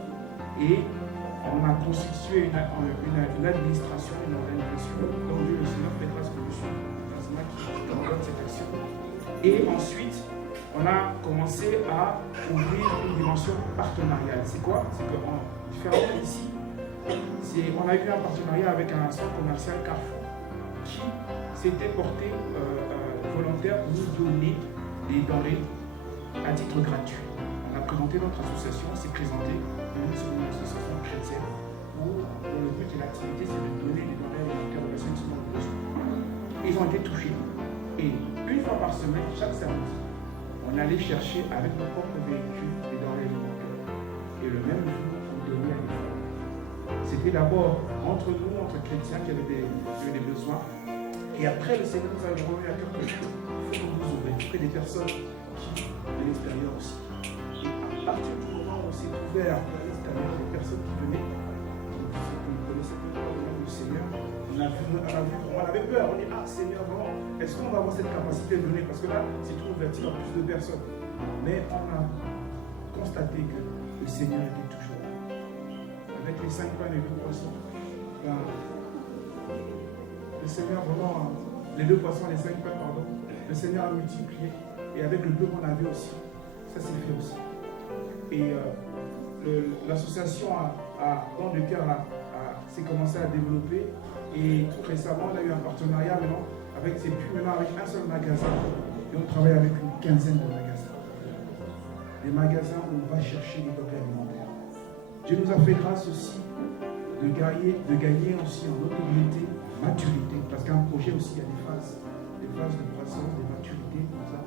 et on a constitué une administration, une organisation. Donc, Dieu le Seigneur fait grâce que je suis dans qui coordonne cette action. Et ensuite, on a commencé à ouvrir une dimension partenariale. C'est quoi? C'est qu'en différent ici, on a eu un partenariat avec un centre commercial Carrefour qui s'était porté volontaire pour nous donner des denrées à titre gratuit. On a présenté notre association, on s'est présenté, nous sommes une association chrétienne, dont le but et l'activité, c'est de donner des denrées alimentaires aux personnes qui sont en besoin. Ils ont été touchés. Et une fois par semaine, chaque samedi, on allait chercher avec nos propres véhicules des denrées alimentaires. Et le même jour, on donnait à des femmes. C'était d'abord entre nous, entre chrétiens qui avaient des besoins. Et après, le Seigneur nous a remis à cœur que il faut que vous ouvrez, il faut que des personnes qui de l'extérieur aussi. Et à partir du moment où on s'est ouvert à l'extérieur, des personnes qui venaient, vous connaissez pas le nom du Seigneur, on avait peur, on dit ah Seigneur, vraiment, est-ce qu'on va avoir cette capacité de donner? Parce que là, c'est tout ouvert à plus de personnes. Mais on a constaté que le Seigneur était toujours là. Avec les 5 pains et les 2 poissons, le Seigneur vraiment, les 2 poissons et les 5 pains, pardon, le Seigneur a multiplié. Et avec le peu qu'on avait aussi, ça s'est fait aussi. Et l'association Don de Cœur s'est commencé à développer. Et tout récemment, on a eu un partenariat maintenant avec, c'est plus maintenant avec un seul magasin. Et on travaille avec une quinzaine de magasins. Des magasins où on va chercher des denrées alimentaires. Dieu nous a fait grâce aussi de gagner aussi en autorité, maturité. Parce qu'un projet aussi, il y a des phases de croissance, de maturité, comme ça.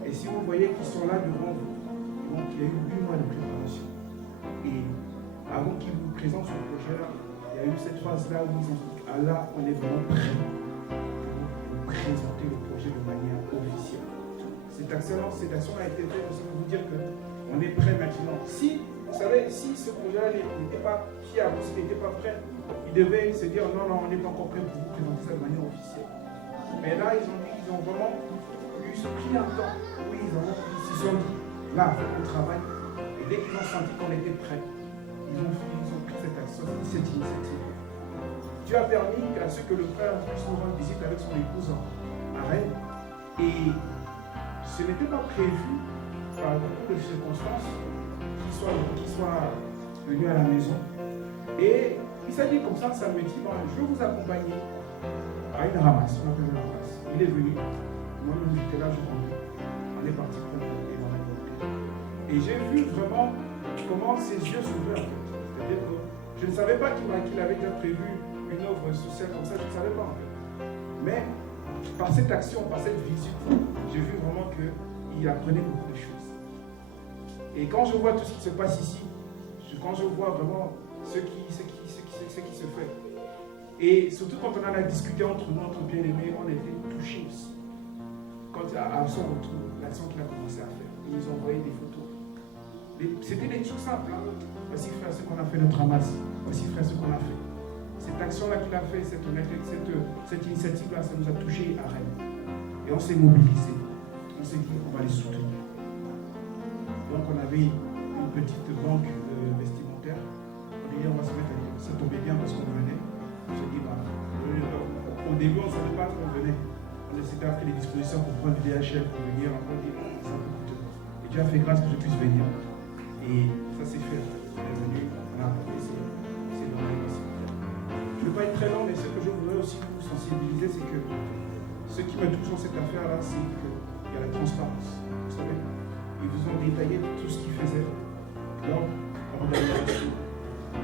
Et si vous voyez qu'ils sont là devant vous, donc il y a eu 8 mois de préparation. Et avant qu'ils vous présentent ce projet-là, il y a eu cette phase-là où ils ont dit, ah là, on est vraiment prêt pour présenter le projet de manière officielle. Cette action a été faite aussi pour vous dire qu'on est prêt maintenant. Si, vous savez, si ce projet-là n'était pas fiable, s'il n'était pas prêt, ils devaient se dire, non, on n'est pas encore prêt pour vous présenter ça de manière officielle. Mais là, ils ont vraiment eu ce client temps où ils se sont dit, là, on travaille. Et dès qu'ils ont senti qu'on était prêt, ils ont pris cette initiative. Dieu a permis à ce que le frère puisse nous rendre visite avec son épouse à Rennes. Et ce n'était pas prévu, par beaucoup de circonstances, qu'il soit venu à la maison. Et il s'est dit comme ça me dit, bon, je vais vous accompagner à une ramasse, on appelle une ramasse. Il est venu, moi-même j'étais là, je rendais. On est parti prendre et j'ai vu vraiment comment ses yeux s'ouvraient en fait. C'est-à-dire que je ne savais pas qu'il avait déjà prévu une œuvre sociale comme ça, je ne savais pas en fait. Mais par cette action, par cette visite, j'ai vu vraiment qu'il apprenait beaucoup de choses. Et quand je vois tout ce qui se passe ici, quand je vois vraiment ce qui se fait, et surtout quand on en a discuté entre nous, entre bien-aimés, on était touchés aussi. Quand à son retour, l'action qu'il a commencé à faire, ils nous ont envoyé des photos. C'était des trucs simples. Hein. Voici frère ce qu'on a fait notre ramasse. Voici frère ce qu'on a fait. Cette action-là qu'il a fait, cette initiative-là, ça nous a touchés à Rennes. Et on s'est mobilisés. On s'est dit on va les soutenir. Donc on avait une petite banque vestimentaire. On dit on va se mettre à dire. Ça tombait bien parce qu'on venait. On s'est dit au début on ne savait pas qu'on venait. On s'était pris les dispositions pour prendre du DHL pour venir. On a dit ça peut coûter. Et Dieu a fait grâce que je puisse venir. Et ça s'est fait. On est venu, on a apporté ces denrées aussi. Je ne veux pas être très long, mais ce que je voudrais aussi vous sensibiliser, c'est que ce qui me touche dans cette affaire-là, c'est qu'il y a la transparence. Vous savez, ils vous ont détaillé tout ce qu'ils faisaient, leur organisation,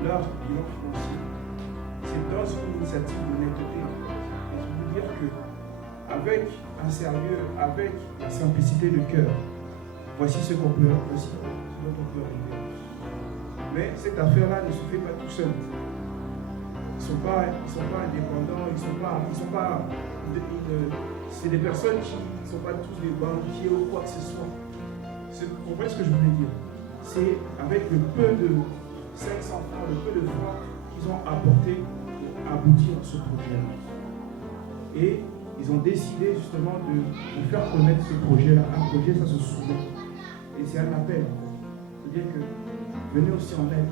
leur bilan financier. C'est dans une initiative d'honnêteté. Et je veux dire qu'avec un sérieux, avec la simplicité de cœur, voici ce qu'on peut aussi. Mais cette affaire-là ne se fait pas tout seul. Ils ne sont pas indépendants, c'est des personnes qui ne sont pas tous des banquiers ou quoi que ce soit. Vous comprenez ce que je voulais dire? C'est avec le peu de 500 francs, le peu de foi qu'ils ont apporté pour aboutir à ce projet-là. Et ils ont décidé justement de faire connaître ce projet-là. Un projet, ça se souvient. Et c'est un appel. C'est-à-dire que venez aussi en aide.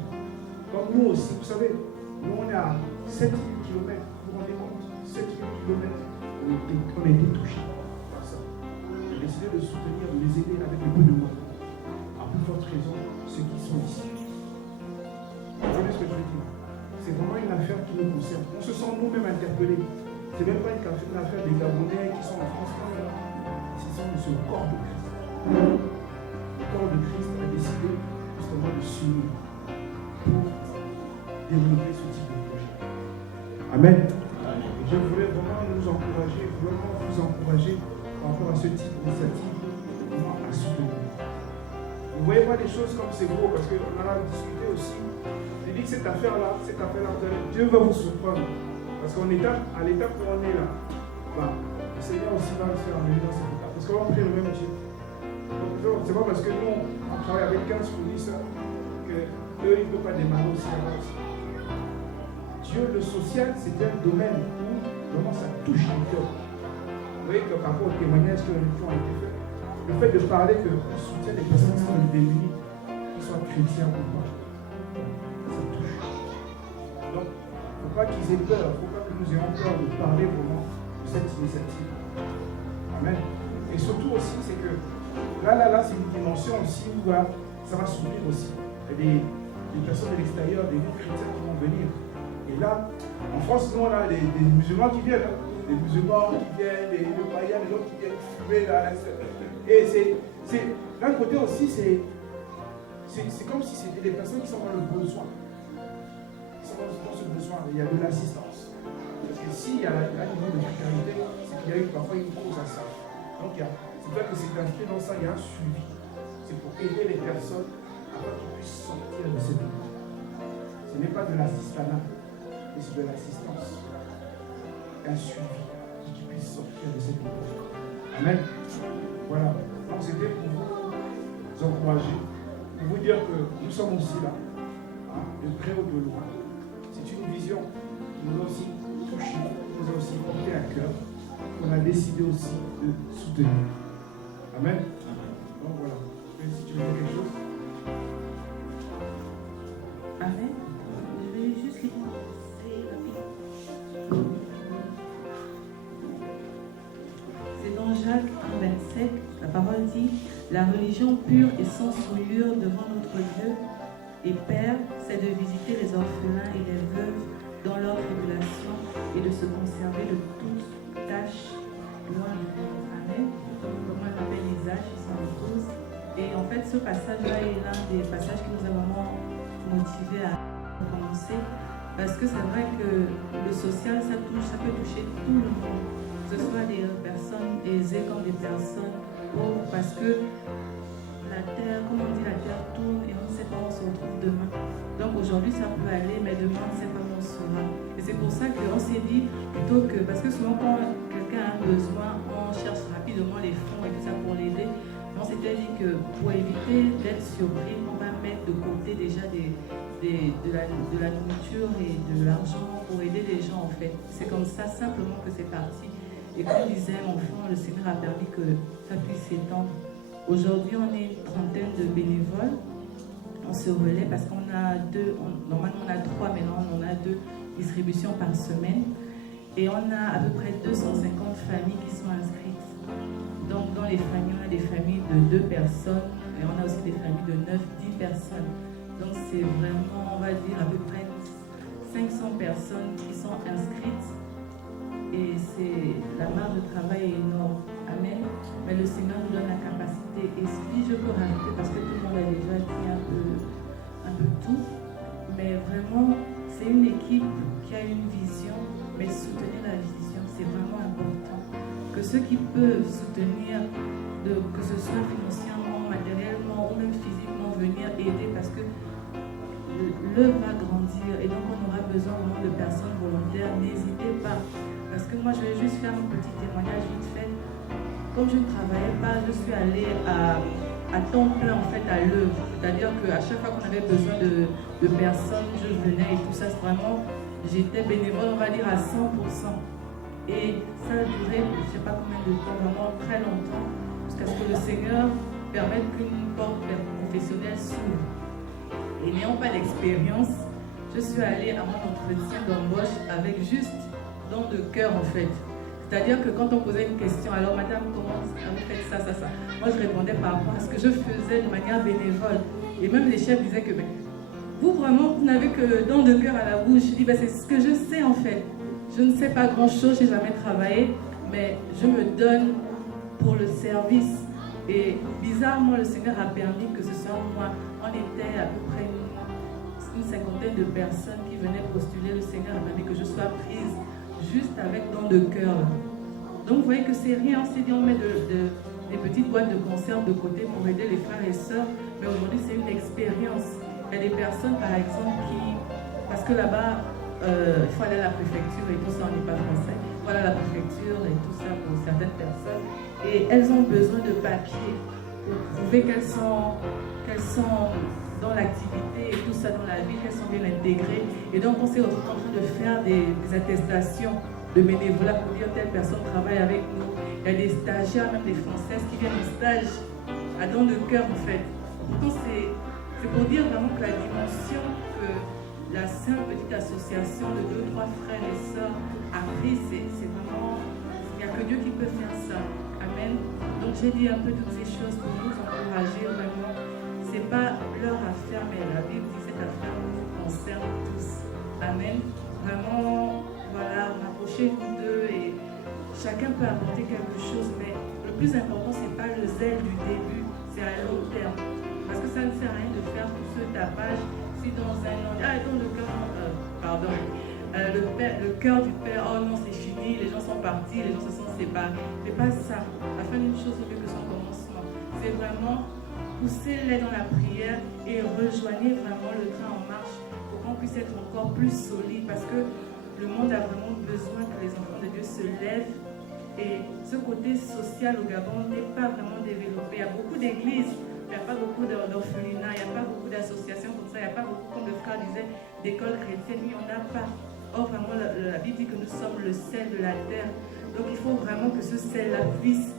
Comme nous aussi, vous savez, nous on est à 7000 km, vous vous rendez compte? 7000 km, on a été touchés par ça. On a décidé de soutenir, de les aider avec les peu de moyens. À plus forte raison, ceux qui sont ici. Vous voyez ce que je veux dire? C'est vraiment une affaire qui nous concerne. On se sent nous-mêmes interpellés. C'est même pas une affaire des Gabonais qui sont en France, c'est ce corps de Christ. Le corps de Christ a décidé justement de s'unir pour développer ce type Amen. Je voulais vraiment nous encourager, vraiment vous encourager par rapport à ce type d'initiative, vraiment à soutenir. Vous ne voyez pas les choses comme c'est beau, parce qu'on en a discuté aussi. J'ai dit que cette affaire-là, Dieu va vous surprendre. Parce qu'à l'étape où on est là, le Seigneur aussi va nous faire amener dans cette étape. Parce qu'on va prier le même Dieu. Donc, c'est pas parce que nous, on travaille avec 15 fournisseurs qu'eux, ils ne peuvent pas démarrer aussi là-bas. Dieu, le social, c'est un domaine où vraiment ça touche les cœurs. Vous voyez que par rapport aux témoignages qui ont été faits, le fait de parler qu'on soutient des personnes qui sont démunies, qu'ils soient chrétiens ou pas, ça touche. Donc, il ne faut pas qu'ils aient peur, il ne faut pas que nous ayons peur de parler vraiment de cette initiative. Amen. Et surtout aussi, c'est que là, c'est une dimension aussi où ça va s'ouvrir aussi. Il y a des personnes de l'extérieur, des non-chrétiens qui vont venir. Et là, en France, nous, on a des musulmans qui viennent. Des musulmans qui viennent, des païens, des gens qui viennent fumer là. Et d'un côté aussi, c'est comme si c'était des personnes qui sont dans le besoin. Ils sont dans ce besoin. Il y a de l'assistance. Parce que s'il y a un niveau de précarité, c'est qu'il y a eu parfois une cause à ça. Donc, c'est vrai que c'est inscrit dans ça, il y a un suivi. C'est pour aider les personnes afin qu'ils puissent sortir de cette vie. Ce n'est pas de l'assistanat, mais c'est de l'assistance. Un suivi pour qu'ils puissent sortir de cette vie. Amen. Voilà. Donc c'était pour vous encourager, pour vous dire que nous sommes aussi là, de près ou de loin. C'est une vision qui nous a aussi touchés, qui nous a aussi porté à cœur, qu'on a décidé aussi de soutenir. Amen. Donc voilà. Si tu veux dire quelque chose. Amen. Je vais juste lire c'est dans Jacques 1,27, la parole dit: la religion pure et sans souillure devant notre Dieu et Père, c'est de visiter les orphelins et les veuves dans leur tribulation et de se conserver de toute tâche loin de Dieu. Amen. Comme on appelle les âges, ils sont tous. Et en fait, ce passage-là est l'un des passages qui nous a vraiment motivés à commencer. Parce que c'est vrai que le social, ça peut toucher tout le monde. Que ce soit des personnes aisées comme des personnes pauvres. Parce que la terre, comme on dit, la terre tourne et on ne sait pas où on se retrouve demain. Donc aujourd'hui, ça peut aller, mais demain, on ne sait pas où on sera. Et c'est pour ça qu'on s'est dit, plutôt que... Parce que souvent, quand quelqu'un a besoin, on cherche rapidement les fonds et tout ça pour l'aider. On s'était dit que pour éviter d'être surpris, on va mettre de côté déjà de la nourriture et de l'argent pour aider les gens en fait. C'est comme ça simplement que c'est parti. Et comme disait mon frère, le Seigneur a permis que ça puisse s'étendre. Aujourd'hui, on est une trentaine de bénévoles. On se relaie parce qu'on a normalement on a 3, mais là on en a 2 distributions par semaine. Et on a à peu près 250 familles qui sont inscrites. Donc dans les familles, on a des familles de 2 personnes et on a aussi des familles de 9-10 personnes. Donc c'est vraiment, on va dire, à peu près 500 personnes qui sont inscrites. Et la marge de travail est énorme. Amen. Mais le Seigneur nous donne la capacité. Et si je peux rajouter, parce que tout le monde a déjà dit un peu tout, mais vraiment, c'est une équipe qui a une vision, mais soutenir la vision, c'est vraiment important. Que ceux qui peuvent soutenir, que ce soit financièrement, matériellement ou même physiquement, venir aider parce que l'œuvre va grandir et donc on aura besoin vraiment de personnes volontaires. N'hésitez pas. Parce que moi, je vais juste faire un petit témoignage vite fait. Comme je ne travaillais pas, je suis allée à temps plein en fait à l'œuvre. C'est-à-dire qu'à chaque fois qu'on avait besoin de personnes, je venais et tout ça. Vraiment, j'étais bénévole, on va dire à 100%. Et ça a duré, je ne sais pas combien de temps, vraiment très longtemps, jusqu'à ce que le Seigneur permette qu'une porte professionnelle s'ouvre. Et n'ayant pas d'expérience, je suis allée à mon entretien d'embauche avec juste don de cœur en fait. C'est-à-dire que quand on posait une question, alors madame, comment vous faites ça, ça, ça, moi je répondais par rapport à ce que je faisais de manière bénévole. Et même les chefs disaient que vous vraiment, vous n'avez que don de cœur à la bouche. Je dis, c'est ce que je sais en fait. Je ne sais pas grand-chose, je n'ai jamais travaillé, mais je me donne pour le service. Et bizarrement, le Seigneur a permis que ce soit moi. On était à peu près une cinquantaine centaine de personnes qui venaient postuler. Le Seigneur a permis que je sois prise juste avec don de cœur. Donc vous voyez que c'est rien, on s'est dit on met des petites boîtes de conserve de côté pour aider les frères et sœurs, mais aujourd'hui c'est une expérience. Il y a des personnes par exemple parce que là-bas il faut aller à la préfecture et tout ça, on n'est pas français, il faut aller à la préfecture et tout ça pour certaines personnes, et elles ont besoin de papiers pour prouver qu'elles sont dans l'activité et tout ça dans la vie, qu'elles sont bien intégrées. Et donc on s'est retrouvé en train de faire des attestations de bénévolat pour dire telle personne travaille avec nous. Il y a des stagiaires, même des Françaises qui viennent au stage à don de cœur en fait. Pourtant c'est pour dire vraiment que la dimension que la simple petite association de 2-3 frères et sœurs a pris, c'est vraiment, il n'y a que Dieu qui peut faire ça. Amen. Donc j'ai dit un peu toutes ces choses pour nous encourager vraiment. C'est pas leur affaire, mais la Bible dit que cette affaire nous concerne tous. Amen. Vraiment, voilà, rapprochez-vous d'eux et chacun peut apporter quelque chose, mais le plus important, c'est pas le zèle du début, c'est à long terme. Parce que ça ne sert à rien de faire tout ce tapage si dans un an, le cœur du Père, oh non, c'est fini, les gens sont partis, les gens se sont séparés. C'est pas ça. La fin d'une chose, c'est mieux que son commencement. C'est vraiment poussez-les dans la prière et rejoignez vraiment le train en marche pour qu'on puisse être encore plus solide, parce que le monde a vraiment besoin que les enfants de Dieu se lèvent. Et ce côté social au Gabon n'est pas vraiment développé. Il y a beaucoup d'églises, il n'y a pas beaucoup d'orphelinats, il n'y a pas beaucoup d'associations comme ça, il n'y a pas beaucoup, comme le frère disait, d'écoles chrétiennes. Oui, on n'a pas. Or, vraiment, la Bible dit que nous sommes le sel de la terre. Donc, il faut vraiment que ce sel-là puisse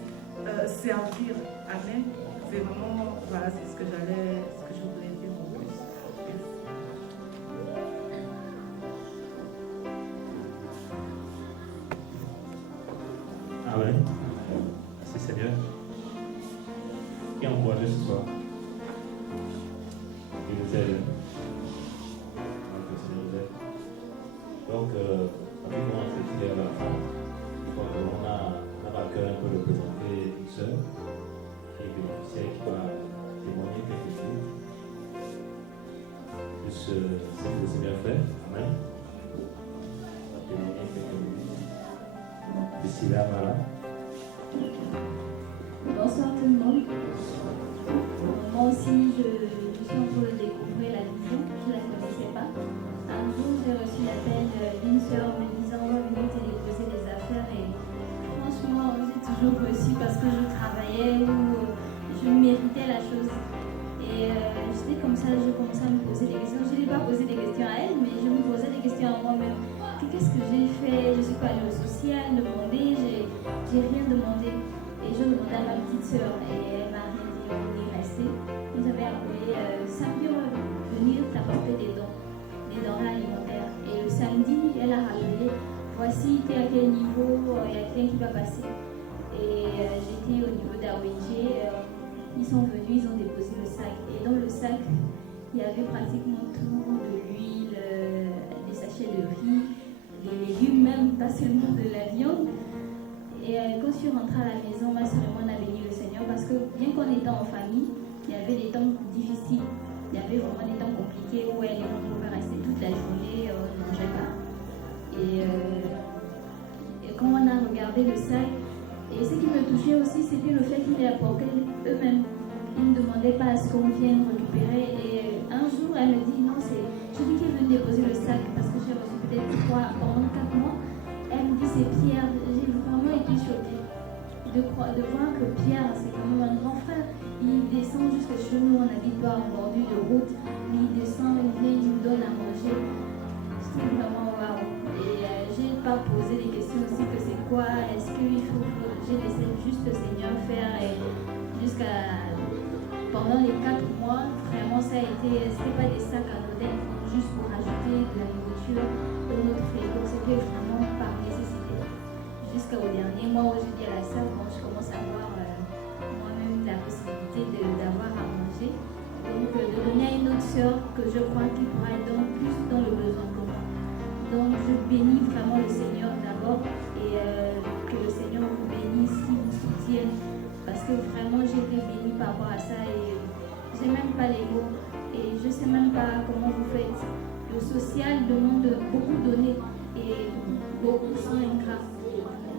servir. Amen. C'est vraiment, voilà, c'est ce que je voulais dire en plus. Amen. Merci Seigneur. Qui est encouragé ce soir? Qui nous aide. Donc, rapidement, c'est à la fin. On a à cœur un peu de présenter une sœur qui est bénéficiaire, qui va témoigner quelque chose. Plus ce que le Seigneur fait. Amen. On va témoigner quelques minutes. Ici, là, voilà. Bonsoir tout le monde. Moi aussi, je suis en train de découvrir la vision. Je ne la connaissais pas. Un jour, j'ai reçu l'appel d'une sœur me disant « Venez te déposer des affaires » et franchement, j'ai toujours reçu parce que je travaillais ou je méritais la chose. Et j'étais comme ça, je commençais à me poser des questions. Je n'ai pas posé des questions à elle, mais je me posais des questions à moi-même. Qu'est-ce que j'ai fait? Je suis pas allée au social, demander, j'ai rien demandé. Et je demandais à ma petite sœur et elle m'a rien dit, on est resté. Ils avaient appelé simplement venir t'apporter des denrées alimentaires. Et le samedi, elle a rappelé, voici, tu es à quel niveau, il y a quelqu'un qui va passer. Et j'étais au niveau d'AONG, ils sont venus, ils ont déposé le sac. Et dans le sac, il y avait pratiquement tout, de l'huile, des sachets de riz, des légumes même, pas seulement de la viande. Et quand je suis rentrée à la maison, ma soeur et moi on a béni le Seigneur parce que bien qu'en étant en famille, il y avait des temps difficiles. Il y avait vraiment des temps compliqués où elle et moi on pouvait rester toute la journée, on ne mangeait pas. Et quand on a regardé le sac, et ce qui me touchait aussi, c'était le fait qu'ils les apportaient eux-mêmes. Ils ne demandaient pas à ce qu'on vienne récupérer. Et un jour, elle me dit, non, c'est celui qui est venu déposer le sac parce que j'ai reçu peut-être 3 pendant 4 mois. Elle me dit, c'est Pierre. J'ai vraiment été choquée de voir que Pierre, c'est quand même un grand frère. Il descend jusque chez nous, on habite pas en bordure de route. Il descend, il vient, il nous donne à manger. C'était vraiment waouh. Et j'ai pas posé des questions aussi que c'est quoi, est-ce qu'il faut. J'ai laissé juste le Seigneur faire et jusqu'à. Pendant les 4 mois, vraiment ça a été. C'était pas des sacs anodins, juste pour ajouter de la nourriture dans notre frigo. C'était vraiment par nécessité. Jusqu'au dernier mois où je dis à la sœur, quand je commence à avoir moi-même la possibilité d'avoir à manger, donc de donner à une autre sœur que je crois qui pourra être plus dans le besoin que moi. Donc je bénis vraiment le Seigneur d'abord et que le Seigneur vous bénisse, qu'il vous soutienne, parce que vraiment j'ai été bénie par rapport à ça et j'ai même pas les mots et je sais même pas comment vous faites. le social demande beaucoup donner et beaucoup sont ingrats.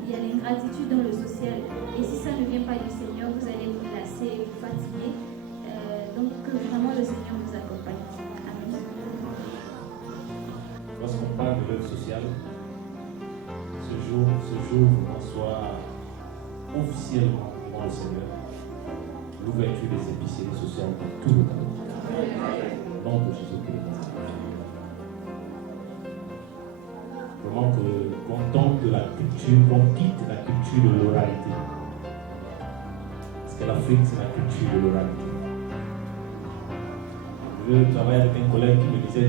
Il y a l'ingratitude dans le social. Et si ça ne vient pas du Seigneur, vous allez vous lasser, vous fatiguer. Donc que vraiment le Seigneur vous accompagne. Amen. Lorsqu'on parle de l'œuvre sociale, ce jour qu'on soit officiellement devant le Seigneur, l'ouverture des épiceries sociales pour tout le Cameroun. Au nom de Jésus-Christ. Vraiment qu'on tombe de la culture, qu'on quitte la culture de l'oralité. Parce que l'Afrique, c'est la culture de l'oralité. Je travaille avec un collègue qui me disait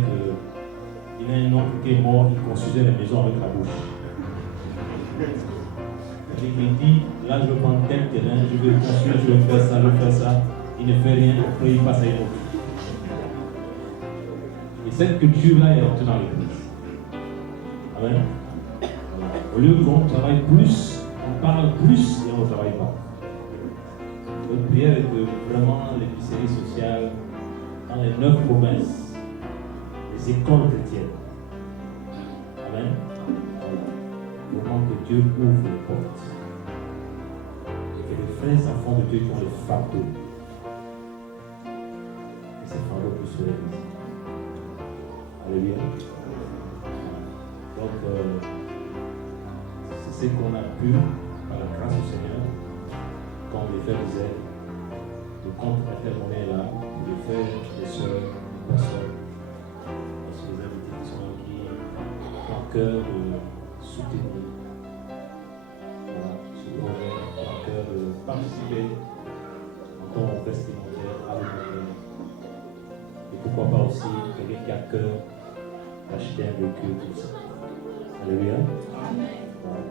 qu'il a un oncle qui est mort, il construisait les maisons avec la bouche. Il dit, là je prends tel terrain, je vais construire, je vais faire ça, il ne fait rien, après il passe à une autre. Et cette culture-là est rentrée dans l'église. Amen. Au lieu qu'on travaille plus, on parle plus et on ne travaille pas. Notre prière est que vraiment l'épicerie sociale dans les 9 provinces, les écoles chrétiennes. Amen. Vraiment que Dieu ouvre les portes. Et que les frères enfants de Dieu qui ont les fardeaux, que ces fardeaux puissent se réaliser. Alléluia. Donc, c'est ce qu'on a pu, par la grâce du Seigneur, comme les frères disaient, le compte intermonnaie là, pour les frères, les sœurs, les personnes, parce que les invités qui sont là, qui ont en cœur de soutenir, voilà, ce projet, en cœur de participer encore au vestimentaire, à l'évangile. Et pourquoi pas aussi quelqu'un qui a cœur d'acheter un véhicule comme ça. Alléluia. Amen. Voilà.